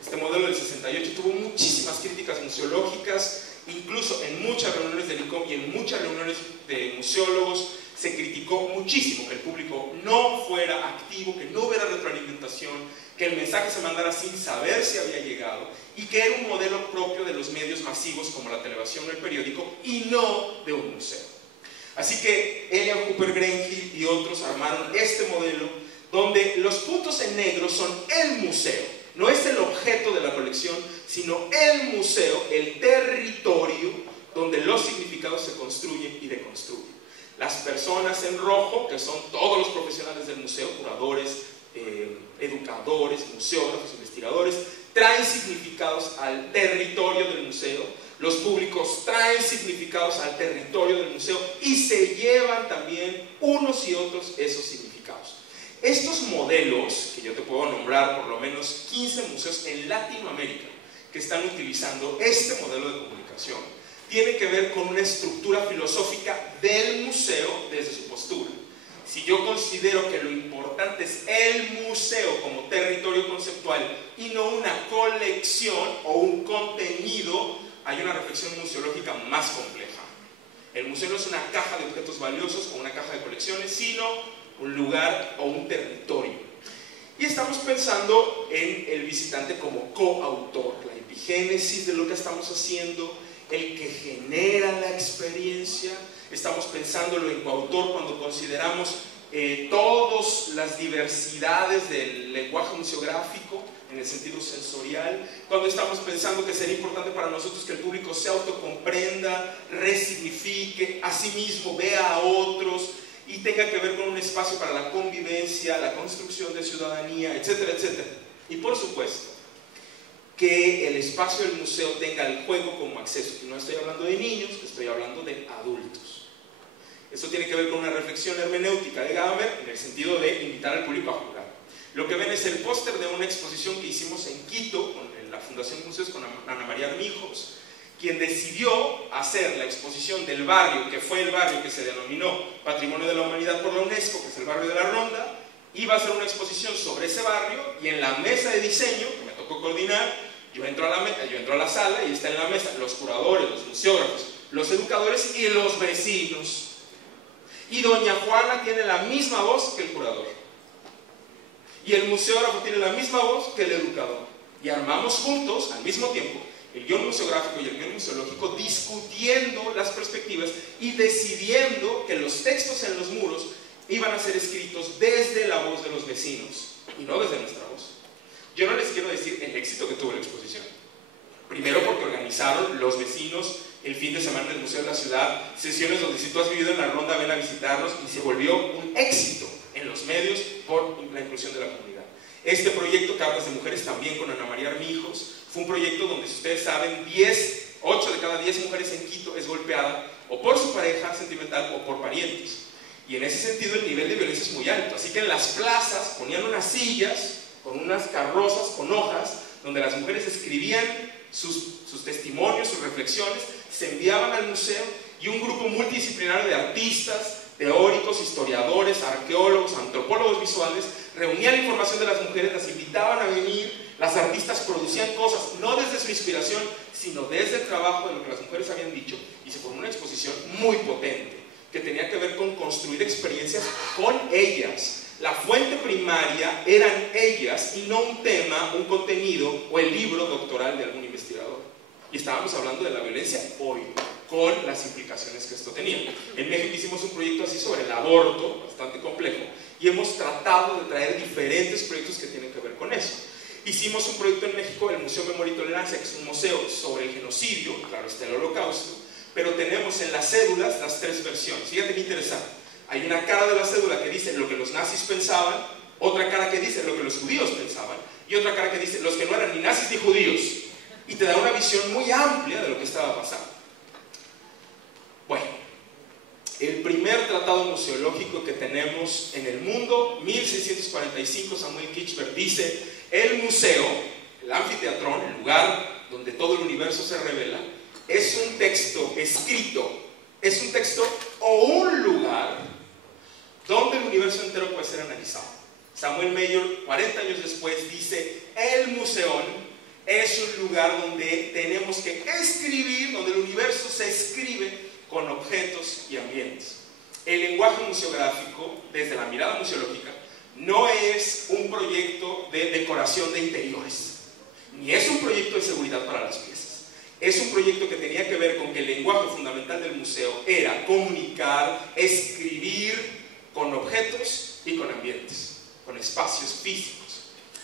Este modelo del 68 tuvo muchísimas críticas museológicas, incluso en muchas reuniones del ICOM y en muchas reuniones de museólogos se criticó muchísimo que el público no fuera activo, que no hubiera retroalimentación, que el mensaje se mandara sin saber si había llegado y que era un modelo propio de los medios masivos como la televisión o el periódico y no de un museo. Así que Elian Cooper Grenhill y otros armaron este modelo donde los puntos en negro son el museo. No es el objeto de la colección, sino el museo, el territorio donde los significados se construyen y deconstruyen. Las personas en rojo, que son todos los profesionales del museo, curadores, educadores, museógrafos, investigadores, traen significados al territorio del museo. Los públicos traen significados al territorio del museo y se llevan también unos y otros esos significados. Estos modelos, que yo te puedo nombrar por lo menos 15 museos en Latinoamérica que están utilizando este modelo de comunicación, tiene que ver con una estructura filosófica del museo desde su postura. Si yo considero que lo importante es el museo como territorio conceptual y no una colección o un contenido, hay una reflexión museológica más compleja. El museo no es una caja de objetos valiosos o una caja de colecciones, sino un lugar o un territorio. Y estamos pensando en el visitante como coautor, la epigénesis de lo que estamos haciendo, el que genera la experiencia. Estamos pensándolo en coautor cuando consideramos todas las diversidades del lenguaje museográfico en el sentido sensorial, cuando estamos pensando que sería importante para nosotros que el público se autocomprenda, resignifique a sí mismo, vea a otros y tenga que ver con un espacio para la convivencia, la construcción de ciudadanía, etcétera, etcétera. Y por supuesto, que el espacio del museo tenga el juego como acceso. Y no estoy hablando de niños, estoy hablando de adultos. Esto tiene que ver con una reflexión hermenéutica de Gadamer, en el sentido de invitar al público a jugar. Lo que ven es el póster de una exposición que hicimos en Quito, con la Fundación Museos, con Ana María Armijos, quien decidió hacer la exposición del barrio, que fue el barrio que se denominó Patrimonio de la Humanidad por la UNESCO, que es el barrio de la Ronda. Iba a hacer una exposición sobre ese barrio, y en la mesa de diseño, que me tocó coordinar, yo entro a la sala y está en la mesa los curadores, los museógrafos, los educadores y los vecinos. Y doña Juana tiene la misma voz que el curador. Y el museógrafo tiene la misma voz que el educador. Y armamos juntos, al mismo tiempo, el guión museográfico y el guión museológico, discutiendo las perspectivas y decidiendo que los textos en los muros iban a ser escritos desde la voz de los vecinos y no desde nuestra voz. Yo no les quiero decir el éxito que tuvo la exposición. Primero porque organizaron los vecinos el fin de semana en el Museo de la Ciudad, sesiones donde si tú has vivido en la Ronda, ven a visitarnos, y se volvió un éxito en los medios por la inclusión de la comunidad. Este proyecto, Cartas de Mujeres, también con Ana María Armijos, fue un proyecto donde, si ustedes saben, 8 de cada 10 mujeres en Quito es golpeada o por su pareja sentimental o por parientes. Y en ese sentido el nivel de violencia es muy alto. Así que en las plazas ponían unas sillas con unas carrozas, con hojas, donde las mujeres escribían sus testimonios, sus reflexiones, se enviaban al museo, y un grupo multidisciplinario de artistas, teóricos, historiadores, arqueólogos, antropólogos visuales, reunían la información de las mujeres, las invitaban a venir. Las artistas producían cosas, no desde su inspiración, sino desde el trabajo de lo que las mujeres habían dicho, y se formó una exposición muy potente, que tenía que ver con construir experiencias con ellas. La fuente primaria eran ellas, y no un tema, un contenido o el libro doctoral de algún investigador. Y estábamos hablando de la violencia hoy, con las implicaciones que esto tenía. En México hicimos un proyecto así sobre el aborto, bastante complejo, y hemos tratado de traer diferentes proyectos que tienen que ver con eso. Hicimos un proyecto en México, el Museo Memoria y Tolerancia, que es un museo sobre el genocidio, claro está el Holocausto, pero tenemos en las cédulas las 3 versiones. Fíjate qué interesante. Hay una cara de la cédula que dice lo que los nazis pensaban, otra cara que dice lo que los judíos pensaban, y otra cara que dice los que no eran ni nazis ni judíos. Y te da una visión muy amplia de lo que estaba pasando. Bueno, el primer tratado museológico que tenemos en el mundo, 1645, Samuel Kirchberg dice: el museo, el anfiteatrón, el lugar donde todo el universo se revela, es un texto escrito, es un texto o un lugar donde el universo entero puede ser analizado. Samuel Mayer, 40 años después, dice: el museón es un lugar donde tenemos que escribir, donde el universo se escribe con objetos y ambientes. El lenguaje museográfico, desde la mirada museológica, no es un proyecto de decoración de interiores, ni es un proyecto de seguridad para las piezas. Es un proyecto que tenía que ver con que el lenguaje fundamental del museo era comunicar, escribir con objetos y con ambientes, con espacios físicos.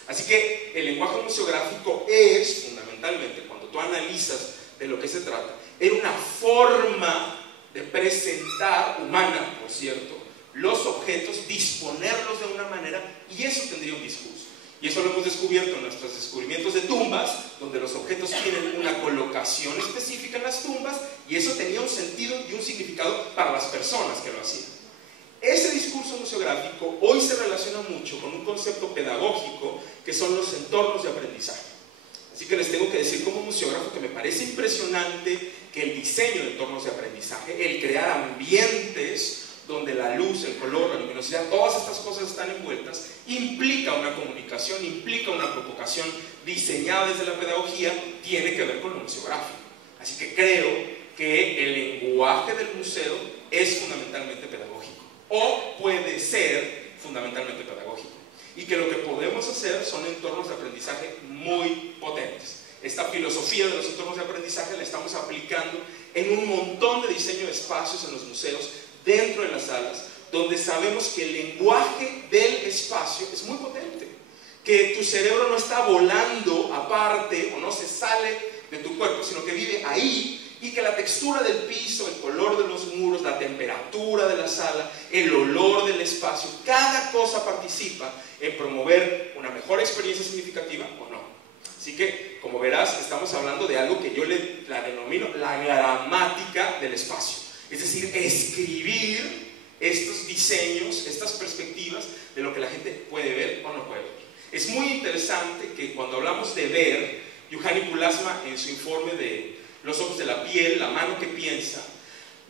Así que el lenguaje museográfico es, fundamentalmente, cuando tú analizas de lo que se trata, era una forma de presentar, humana, por cierto, los objetos, disponerlos de una manera, y eso tendría un discurso. Y eso lo hemos descubierto en nuestros descubrimientos de tumbas, donde los objetos tienen una colocación específica en las tumbas, y eso tenía un sentido y un significado para las personas que lo hacían. Ese discurso museográfico hoy se relaciona mucho con un concepto pedagógico que son los entornos de aprendizaje. Así que les tengo que decir como museógrafo que me parece impresionante que el diseño de entornos de aprendizaje, el crear ambientes donde la luz, el color, la luminosidad, todas estas cosas están envueltas, implica una comunicación, implica una provocación diseñada desde la pedagogía, tiene que ver con lo museográfico. Así que creo que el lenguaje del museo es fundamentalmente pedagógico, o puede ser fundamentalmente pedagógico, y que lo que podemos hacer son entornos de aprendizaje muy potentes. Esta filosofía de los entornos de aprendizaje la estamos aplicando en un montón de diseño de espacios en los museos, dentro de las salas, donde sabemos que el lenguaje del espacio es muy potente, que tu cerebro no está volando aparte o no se sale de tu cuerpo, sino que vive ahí, y que la textura del piso, el color de los muros, la temperatura de la sala, el olor del espacio, cada cosa participa en promover una mejor experiencia significativa o no. Así que, como verás, estamos hablando de algo que yo la denomino la gramática del espacio. Es decir, escribir estos diseños, estas perspectivas de lo que la gente puede ver o no puede ver. Es muy interesante que cuando hablamos de ver, Juhani Kulasma en su informe de Los ojos de la piel, la mano que piensa,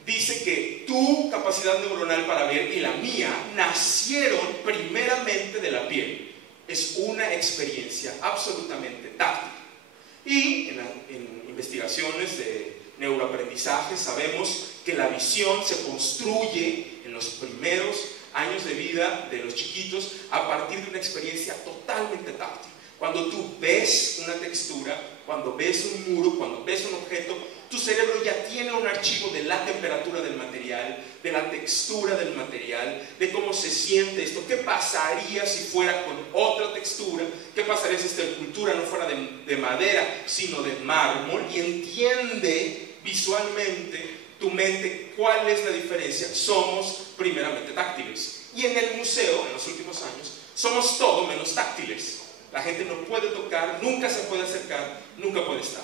dice que tu capacidad neuronal para ver y la mía nacieron primeramente de la piel. Es una experiencia absolutamente táctil. Y en investigaciones de neuroaprendizaje sabemos que la visión se construye en los primeros años de vida de los chiquitos a partir de una experiencia totalmente táctil. Cuando tú ves una textura, cuando ves un muro, cuando ves un objeto, tu cerebro ya tiene un archivo de la temperatura del material, de la textura del material, de cómo se siente esto, qué pasaría si fuera con otra textura, qué pasaría si esta escultura no fuera de madera, sino de mármol, y entiende visualmente tu mente cuál es la diferencia. Somos primeramente táctiles. Y en el museo, en los últimos años, somos todo menos táctiles. La gente no puede tocar, nunca se puede acercar, nunca puede estar.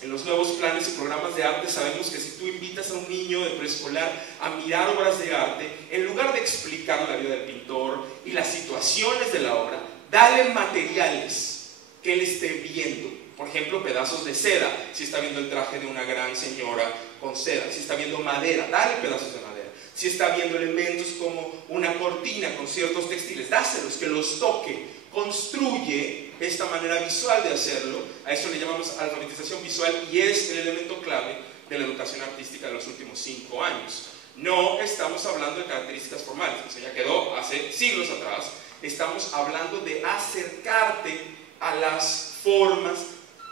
En los nuevos planes y programas de arte sabemos que si tú invitas a un niño de preescolar a mirar obras de arte, en lugar de explicar la vida del pintor y las situaciones de la obra, dale materiales que él esté viendo. Por ejemplo, pedazos de seda, si está viendo el traje de una gran señora con seda. Si está viendo madera, dale pedazos de madera. Si está viendo elementos como una cortina con ciertos textiles, dáselos, que los toque. Construye esta manera visual de hacerlo. A eso le llamamos alfabetización visual y es el elemento clave de la educación artística de los últimos 5 años. No estamos hablando de características formales, eso ya quedó hace siglos atrás. Estamos hablando de acercarte a las formas,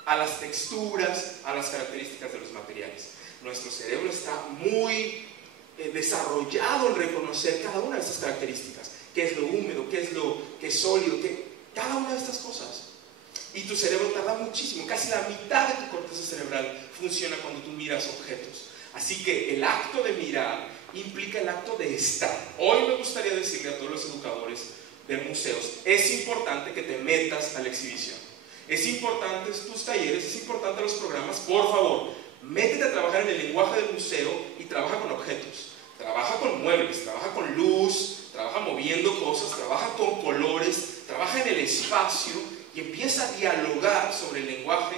a las texturas, a las características de los materiales. Nuestro cerebro está muy desarrollado en reconocer cada una de estas características. ¿Qué es lo húmedo? ¿Qué es lo que es sólido? Cada una de estas cosas. Y tu cerebro tarda muchísimo, casi la mitad de tu corteza cerebral funciona cuando tú miras objetos. Así que el acto de mirar implica el acto de estar. Hoy me gustaría decirle a todos los educadores de museos, es importante que te metas a la exhibición. Es importante tus talleres, es importante los programas. Por favor, métete a trabajar en el lenguaje del museo y trabaja con objetos. Trabaja con muebles, trabaja con luz, trabaja moviendo cosas, trabaja con colores, trabaja en el espacio y empieza a dialogar sobre el lenguaje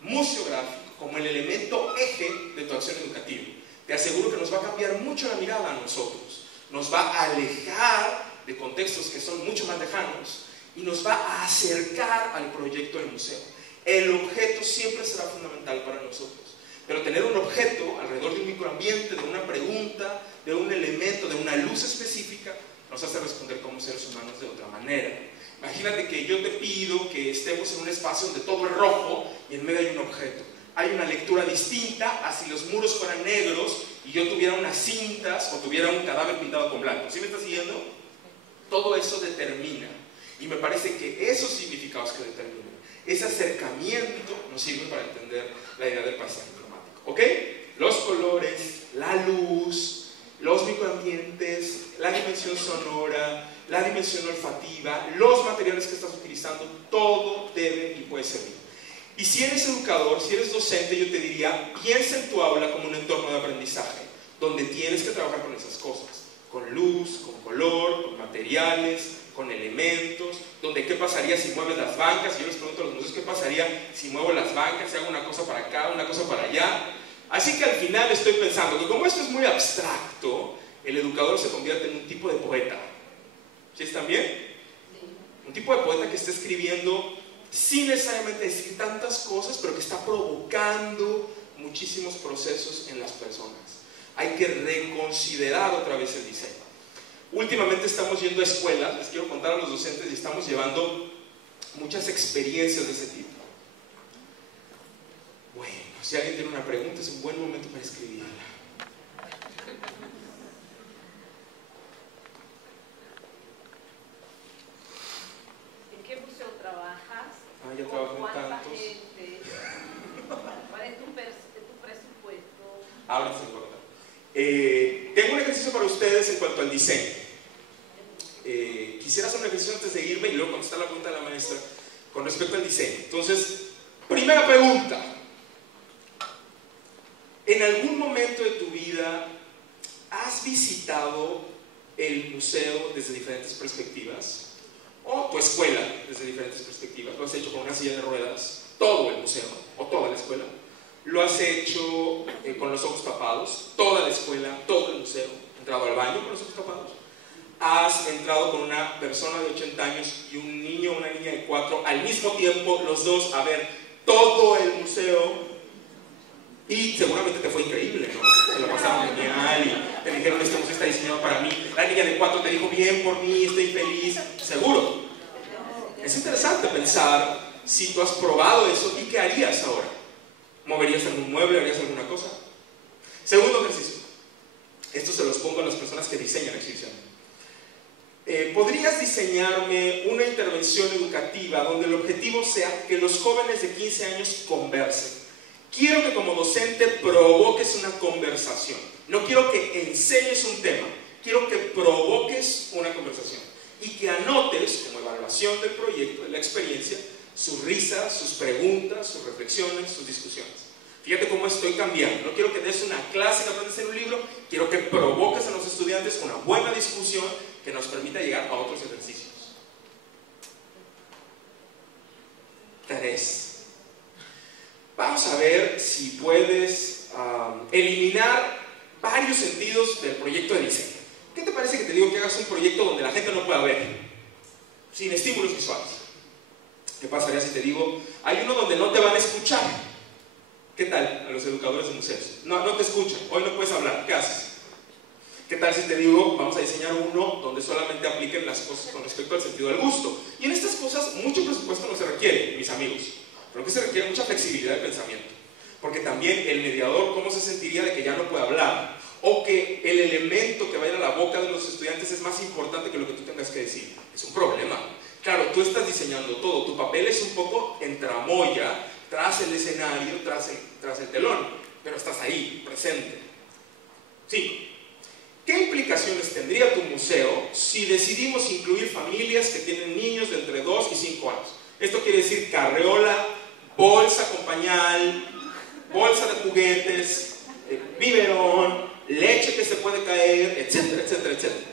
museográfico como el elemento eje de tu acción educativa. Te aseguro que nos va a cambiar mucho la mirada a nosotros, nos va a alejar de contextos que son mucho más lejanos y nos va a acercar al proyecto del museo. El objeto siempre será fundamental para nosotros, pero tener un objeto alrededor de un microambiente, de una pregunta, de un elemento, de una luz específica, nos hace responder como seres humanos de otra manera. Imagínate que yo te pido que estemos en un espacio donde todo es rojo y en medio hay un objeto. Hay una lectura distinta a si los muros fueran negros y yo tuviera unas cintas o tuviera un cadáver pintado con blanco. ¿Sí me estás siguiendo? Todo eso determina. Y me parece que esos significados que determinan, ese acercamiento nos sirve para entender la idea del paisaje cromático. ¿Ok? Los colores, la luz, los microambientes, la dimensión sonora, la dimensión olfativa, los materiales que estás utilizando, todo debe y puede servir. Y si eres educador, si eres docente, yo te diría, piensa en tu aula como un entorno de aprendizaje, donde tienes que trabajar con esas cosas, con luz, con color, con materiales, con elementos, donde qué pasaría si mueves las bancas. Yo les pregunto a los museos qué pasaría si muevo las bancas, si hago una cosa para acá, una cosa para allá. Así que al final estoy pensando que como esto es muy abstracto, el educador se convierte en un tipo de poeta. ¿Sí están bien? Sí. Un tipo de poeta que está escribiendo sin necesariamente decir tantas cosas, pero que está provocando muchísimos procesos en las personas. Hay que reconsiderar otra vez el diseño. Últimamente estamos yendo a escuelas, les quiero contar a los docentes, y estamos llevando muchas experiencias de ese tipo. Bueno, si alguien tiene una pregunta, es un buen momento para escribirla. ¿En qué museo trabajas? Yo trabajo en tantos. Gente? ¿Cuál es tu presupuesto? Ahora se importa. Tengo un ejercicio para ustedes en cuanto al diseño. Quisiera hacer un ejercicio antes de irme y luego contestar la pregunta de la maestra con respecto al diseño. Entonces, Primera pregunta. ¿En algún momento de tu vida has visitado el museo desde diferentes perspectivas? ¿O tu escuela desde diferentes perspectivas? ¿Lo has hecho con una silla de ruedas? ¿Todo el museo o toda la escuela? ¿Lo has hecho con los ojos tapados? ¿Toda la escuela, todo el museo? ¿Entrado al baño con los ojos tapados? ¿Has entrado con una persona de 80 años y un niño o una niña de 4 al mismo tiempo, los dos, a ver todo el museo? Y seguramente te fue increíble, ¿no? Se lo pasaron genial y te dijeron, este museo está diseñado para mí. La niña de 4 te dijo, bien por mí, estoy feliz. Seguro. Es interesante pensar si tú has probado eso y qué harías ahora. ¿Moverías algún mueble? ¿Harías alguna cosa? Segundo ejercicio. Esto se los pongo a las personas que diseñan exhibiciones. ¿Podrías diseñarme una intervención educativa donde el objetivo sea que los jóvenes de 15 años conversen? Quiero que como docente provoques una conversación. No quiero que enseñes un tema, quiero que provoques una conversación y que anotes como evaluación del proyecto, de la experiencia, sus risas, sus preguntas, sus reflexiones, sus discusiones. Fíjate cómo estoy cambiando. No quiero que des una clase que aprendes en un libro, quiero que provoques a los estudiantes una buena discusión que nos permita llegar a otros ejercicios. 3. Vamos a ver si puedes eliminar varios sentidos del proyecto de diseño. ¿Qué te parece que te digo que hagas un proyecto donde la gente no pueda ver? Sin estímulos visuales. ¿Qué pasaría si te digo, hay uno donde no te van a escuchar? ¿Qué tal a los educadores de museos? No te escuchan, hoy no puedes hablar, ¿qué haces? ¿Qué tal si te digo, vamos a diseñar uno donde solamente apliquen las cosas con respecto al sentido del gusto? Y en estas cosas mucho presupuesto no se requiere, mis amigos. Pero que se requiere mucha flexibilidad de pensamiento. Porque también el mediador, ¿cómo se sentiría de que ya no puede hablar? O que el elemento que va a ir a la boca de los estudiantes es más importante que lo que tú tengas que decir. Es un problema. Claro, tú estás diseñando todo. Tu papel es un poco en tramoya, tras el escenario, tras el telón. Pero estás ahí, presente. Sí. ¿Qué implicaciones tendría tu museo si decidimos incluir familias que tienen niños de entre 2 y 5 años? Esto quiere decir carreola, bolsa con pañal, bolsa de juguetes, biberón, leche que se puede caer, etcétera, etcétera, etcétera.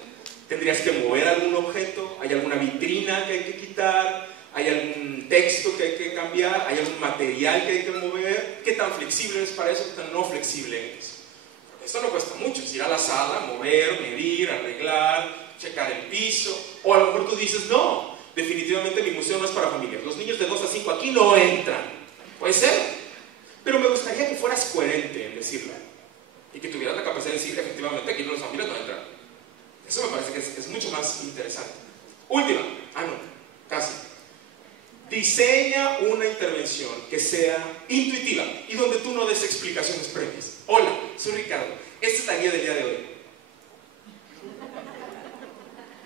¿Tendrías que mover algún objeto? ¿Hay alguna vitrina que hay que quitar? ¿Hay algún texto que hay que cambiar? ¿Hay algún material que hay que mover? ¿Qué tan flexible es para eso? ¿Qué tan no flexible es? Esto no cuesta mucho, es ir a la sala, mover, medir, arreglar, checar el piso. O a lo mejor tú dices, no, definitivamente mi museo no es para familias. Los niños de 2 a 5 aquí no entran. Puede ser. Pero me gustaría que fueras coherente en decirlo. Y que tuvieras la capacidad de decir, efectivamente, aquí las familias no entran. Eso me parece que es mucho más interesante. Última. Casi. Diseña una intervención que sea intuitiva y donde tú no des explicaciones previas. Hola, soy Ricardo. Esta es la guía del día de hoy.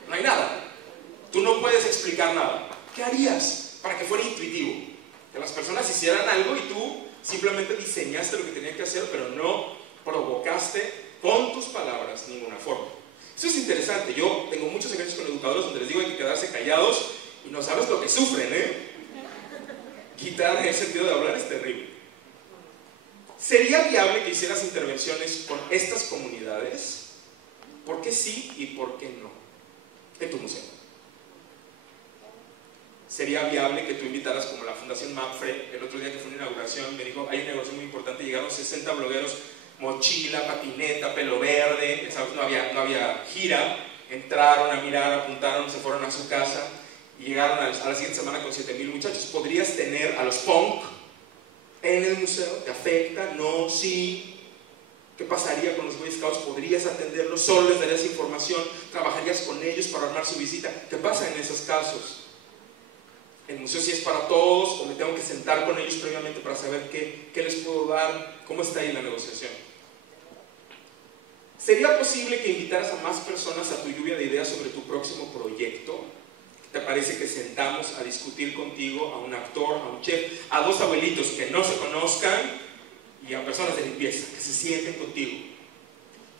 No hay nada. Tú no puedes explicar nada. ¿Qué harías para que fuera intuitivo? Que las personas hicieran algo y tú simplemente diseñaste lo que tenían que hacer, pero no provocaste con tus palabras ninguna forma. Eso es interesante. Yo tengo muchos ejemplos con educadores donde les digo hay que quedarse callados y no sabes lo que sufren, Quitar el sentido de hablar es terrible. ¿Sería viable que hicieras intervenciones con estas comunidades? ¿Por qué sí y por qué no? En tu museo. ¿Sería viable que tú invitaras como la Fundación MAPFRE? El otro día que fue una inauguración me dijo, hay un negocio muy importante, llegaron 60 blogueros, mochila, patineta, pelo verde, ¿sabes? No había gira, entraron a mirar, apuntaron, se fueron a su casa y llegaron a la siguiente semana con 7,000 muchachos. ¿Podrías tener a los punk en el museo? ¿Te afecta? ¿No? ¿Sí? ¿Qué pasaría con los Boy Scouts? ¿Podrías atenderlos? ¿Solo les darías información? ¿Trabajarías con ellos para armar su visita? ¿Qué pasa en esos casos? ¿El museo sí es para todos o me tengo que sentar con ellos previamente para saber qué les puedo dar? ¿Cómo está ahí la negociación? ¿Sería posible que invitaras a más personas a tu lluvia de ideas sobre tu próximo proyecto? ¿Te parece que sentamos a discutir contigo a un actor, a un chef, a 2 abuelitos que no se conozcan y a personas de limpieza que se sienten contigo?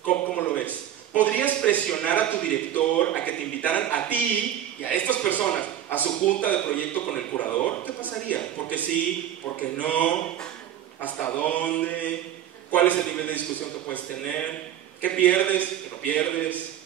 ¿Cómo lo ves? ¿Podrías presionar a tu director a que te invitaran a ti y a estas personas a su junta de proyecto con el curador, ¿qué pasaría? ¿Por qué sí? ¿Por qué no? ¿Hasta dónde? ¿Cuál es el nivel de discusión que puedes tener? ¿Qué pierdes? ¿Qué no pierdes?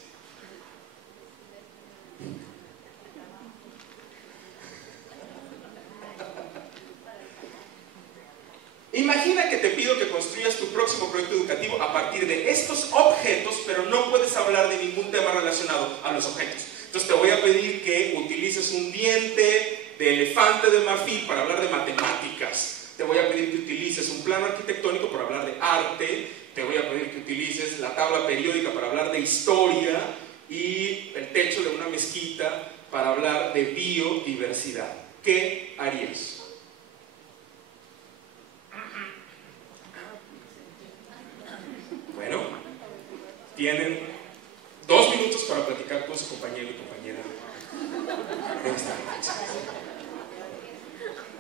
Imagina que te pido que construyas tu próximo proyecto educativo a partir de estos objetos, pero no puedes hablar de ningún tema relacionado a los objetos. Entonces te voy a pedir que utilices un diente de elefante de marfil para hablar de matemáticas. Te voy a pedir que utilices un plano arquitectónico para hablar de arte. Te voy a pedir que utilices la tabla periódica para hablar de historia y el techo de una mezquita para hablar de biodiversidad. ¿Qué harías? Bueno, tienen 2 minutos para platicar con su compañero y compañera de esta noche.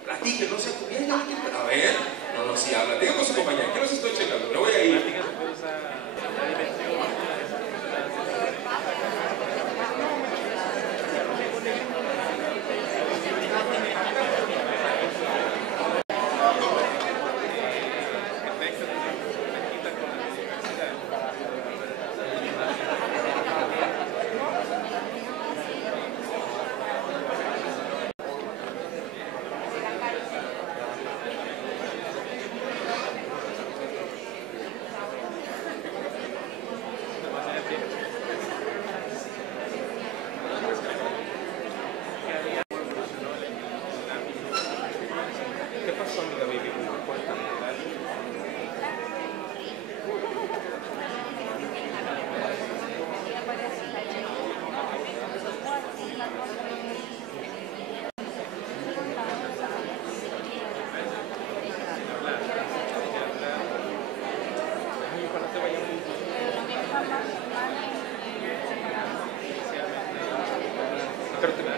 Platique, no se bien, a ver, no, sí, habla, diga con su compañera, que no se estoy checando, me voy a ir.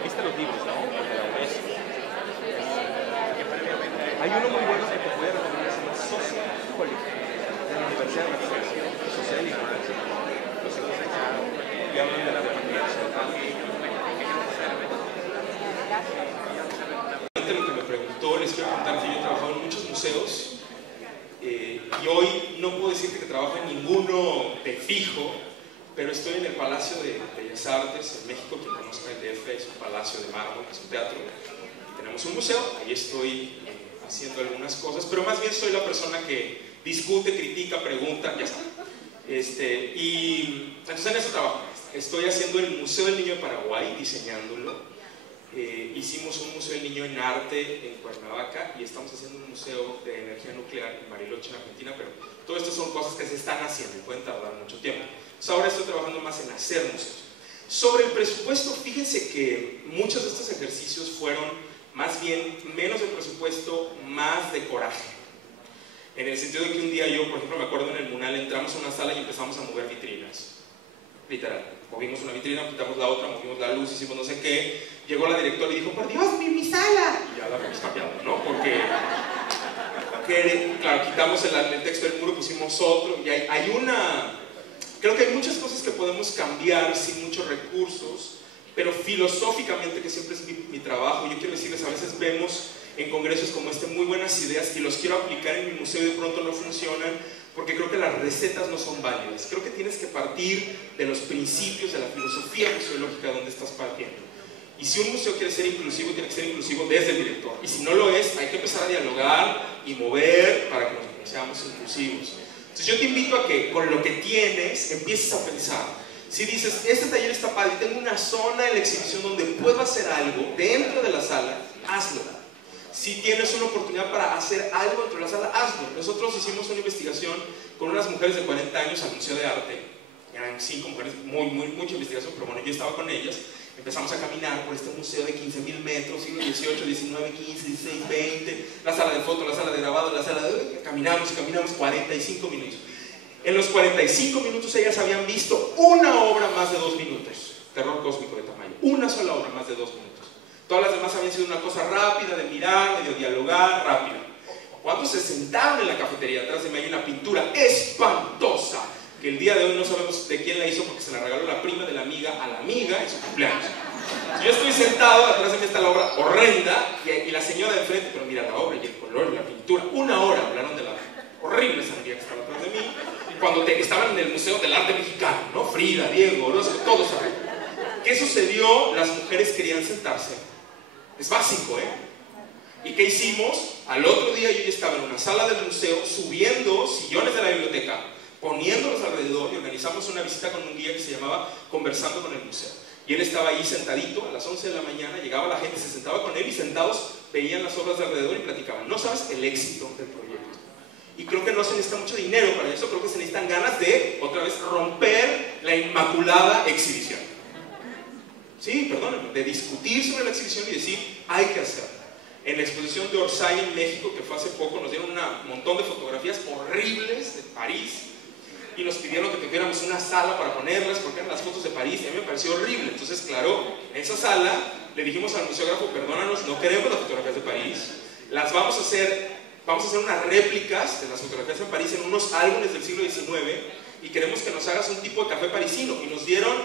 ¿Viste los libros, no? Hay uno muy bueno que te voy a recomendar, se llama Social College, de la Universidad de Investigación Social y Humanidades. Los hijos de Chao, y hablan de la democracia. Lo que me preguntó, les quiero contar que yo he trabajado en muchos museos y hoy no puedo decirte que trabajo en ninguno de fijo, pero estoy en el Palacio de Bellas Artes en México. Quien conozca el DF, es un palacio de mármol, es un teatro, y tenemos un museo. Ahí estoy haciendo algunas cosas, pero más bien soy la persona que discute, critica, pregunta, ya está. Y entonces en eso trabajo. Estoy haciendo el Museo del Niño de Paraguay, diseñándolo. Hicimos un museo del niño en arte en Cuernavaca y estamos haciendo un museo de energía nuclear en Bariloche, en Argentina, pero todo esto son cosas que se están haciendo y pueden tardar mucho tiempo. Entonces ahora estoy trabajando más en hacer museos. Sobre el presupuesto, fíjense que muchos de estos ejercicios fueron más bien menos de presupuesto, más de coraje. En el sentido de que un día yo, por ejemplo, me acuerdo en el Munal, entramos a una sala y empezamos a mover vitrinas. Literal, movimos una vitrina, quitamos la otra, movimos la luz, hicimos no sé qué. Llegó la directora y dijo, por Dios, mi sala. Y ya la habíamos cambiado, ¿no? Porque, claro, quitamos el texto del muro, pusimos otro. Y hay una... Creo que hay muchas cosas que podemos cambiar sin muchos recursos, pero filosóficamente, que siempre es mi trabajo, yo quiero decirles, a veces vemos en congresos como este muy buenas ideas y los quiero aplicar en mi museo y de pronto no funcionan, porque creo que las recetas no son válidas. Creo que tienes que partir de los principios de la filosofía museológica donde estás partiendo. Y si un museo quiere ser inclusivo, tiene que ser inclusivo desde el director. Y si no lo es, hay que empezar a dialogar y mover para que seamos inclusivos. Entonces yo te invito a que con lo que tienes empieces a pensar. Si dices, este taller está padre, tengo una zona en la exhibición donde puedo hacer algo dentro de la sala, hazlo. Si tienes una oportunidad para hacer algo dentro de la sala, hazlo. Nosotros hicimos una investigación con unas mujeres de 40 años al Museo de Arte. Eran 5 mujeres, mucha investigación, pero bueno, yo estaba con ellas. Empezamos a caminar por este museo de 15.000 metros, siglo XVIII, XIX, XV, XVI, XX, la sala de foto, la sala de grabado, la sala de... Caminamos 45 minutos. En los 45 minutos ellas habían visto una obra más de 2 minutos. Terror cósmico de tamaño. Una sola obra más de 2 minutos. Todas las demás habían sido una cosa rápida, de mirar, medio dialogar, rápida. Cuando se sentaron en la cafetería, atrás de mí hay una pintura espantosa, que el día de hoy no sabemos de quién la hizo porque se la regaló la prima de la amiga a la amiga en su cumpleaños. Yo estoy sentado sentado, atrás de mí está la obra horrenda, y la señora de enfrente, pero mira la obra y el color y la pintura. 1 hora hablaron de la horrible sangría que estaba atrás de mí, cuando estaban en el Museo del Arte Mexicano, ¿no? Frida, Diego, Orozco, todos saben. ¿Qué sucedió? Las mujeres querían sentarse. Es básico, ¿eh? ¿Y qué hicimos? Al otro día yo ya estaba en una sala del museo, subiendo sillones de la biblioteca, poniéndolos alrededor, y organizamos una visita con un guía que se llamaba Conversando con el Museo. Y él estaba ahí sentadito a las 11 de la mañana, llegaba la gente, se sentaba con él y sentados veían las obras de alrededor y platicaban. No sabes el éxito del proyecto. Y creo que no se necesita mucho dinero para eso, creo que se necesitan ganas de, otra vez, romper la inmaculada exhibición. Sí, perdónenme, de discutir sobre la exhibición y decir, hay que hacerlo. En la exposición de Orsay en México, que fue hace poco, nos dieron un montón de fotografías horribles de París y nos pidieron que tuviéramos una sala para ponerlas porque eran las fotos de París y a mí me pareció horrible. Entonces, claro, en esa sala le dijimos al museógrafo, perdónanos, no queremos las fotografías de París, las vamos a hacer unas réplicas de las fotografías en París en unos álbumes del siglo XIX y queremos que nos hagas un tipo de café parisino. Y nos dieron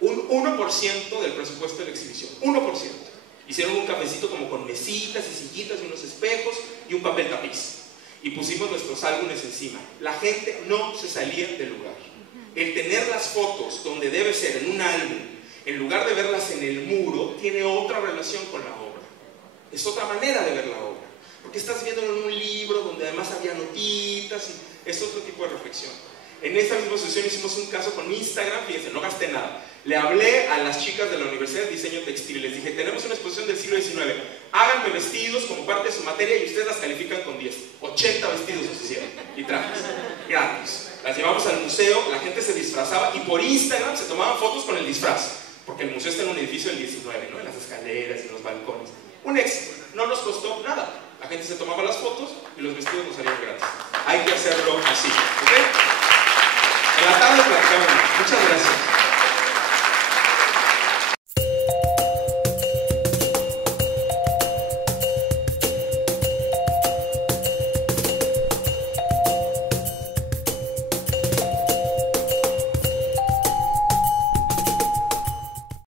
un 1% del presupuesto de la exhibición, 1%. Hicieron un cafecito como con mesitas y sillitas y unos espejos y un papel tapiz. Y pusimos nuestros álbumes encima. La gente no se salía del lugar. El tener las fotos donde debe ser, en un álbum, en lugar de verlas en el muro, tiene otra relación con la obra. Es otra manera de ver la obra. Porque estás viendo en un libro donde además había notitas y es otro tipo de reflexión. En esta misma sesión hicimos un caso con Instagram, fíjense, no gasté nada. Le hablé a las chicas de la Universidad de Diseño Textil y les dije, tenemos una exposición del siglo XIX, háganme vestidos como parte de su materia y ustedes las califican con 10. 80 vestidos nos hicieron y trajes, gratis. Las llevamos al museo, la gente se disfrazaba y por Instagram se tomaban fotos con el disfraz, porque el museo está en un edificio del 19, ¿no? En las escaleras y los balcones. Un éxito, no nos costó nada. La gente se tomaba las fotos y los vestidos nos salían gratis. Hay que hacerlo así, ¿ok? En la tarde platicamos. Muchas gracias.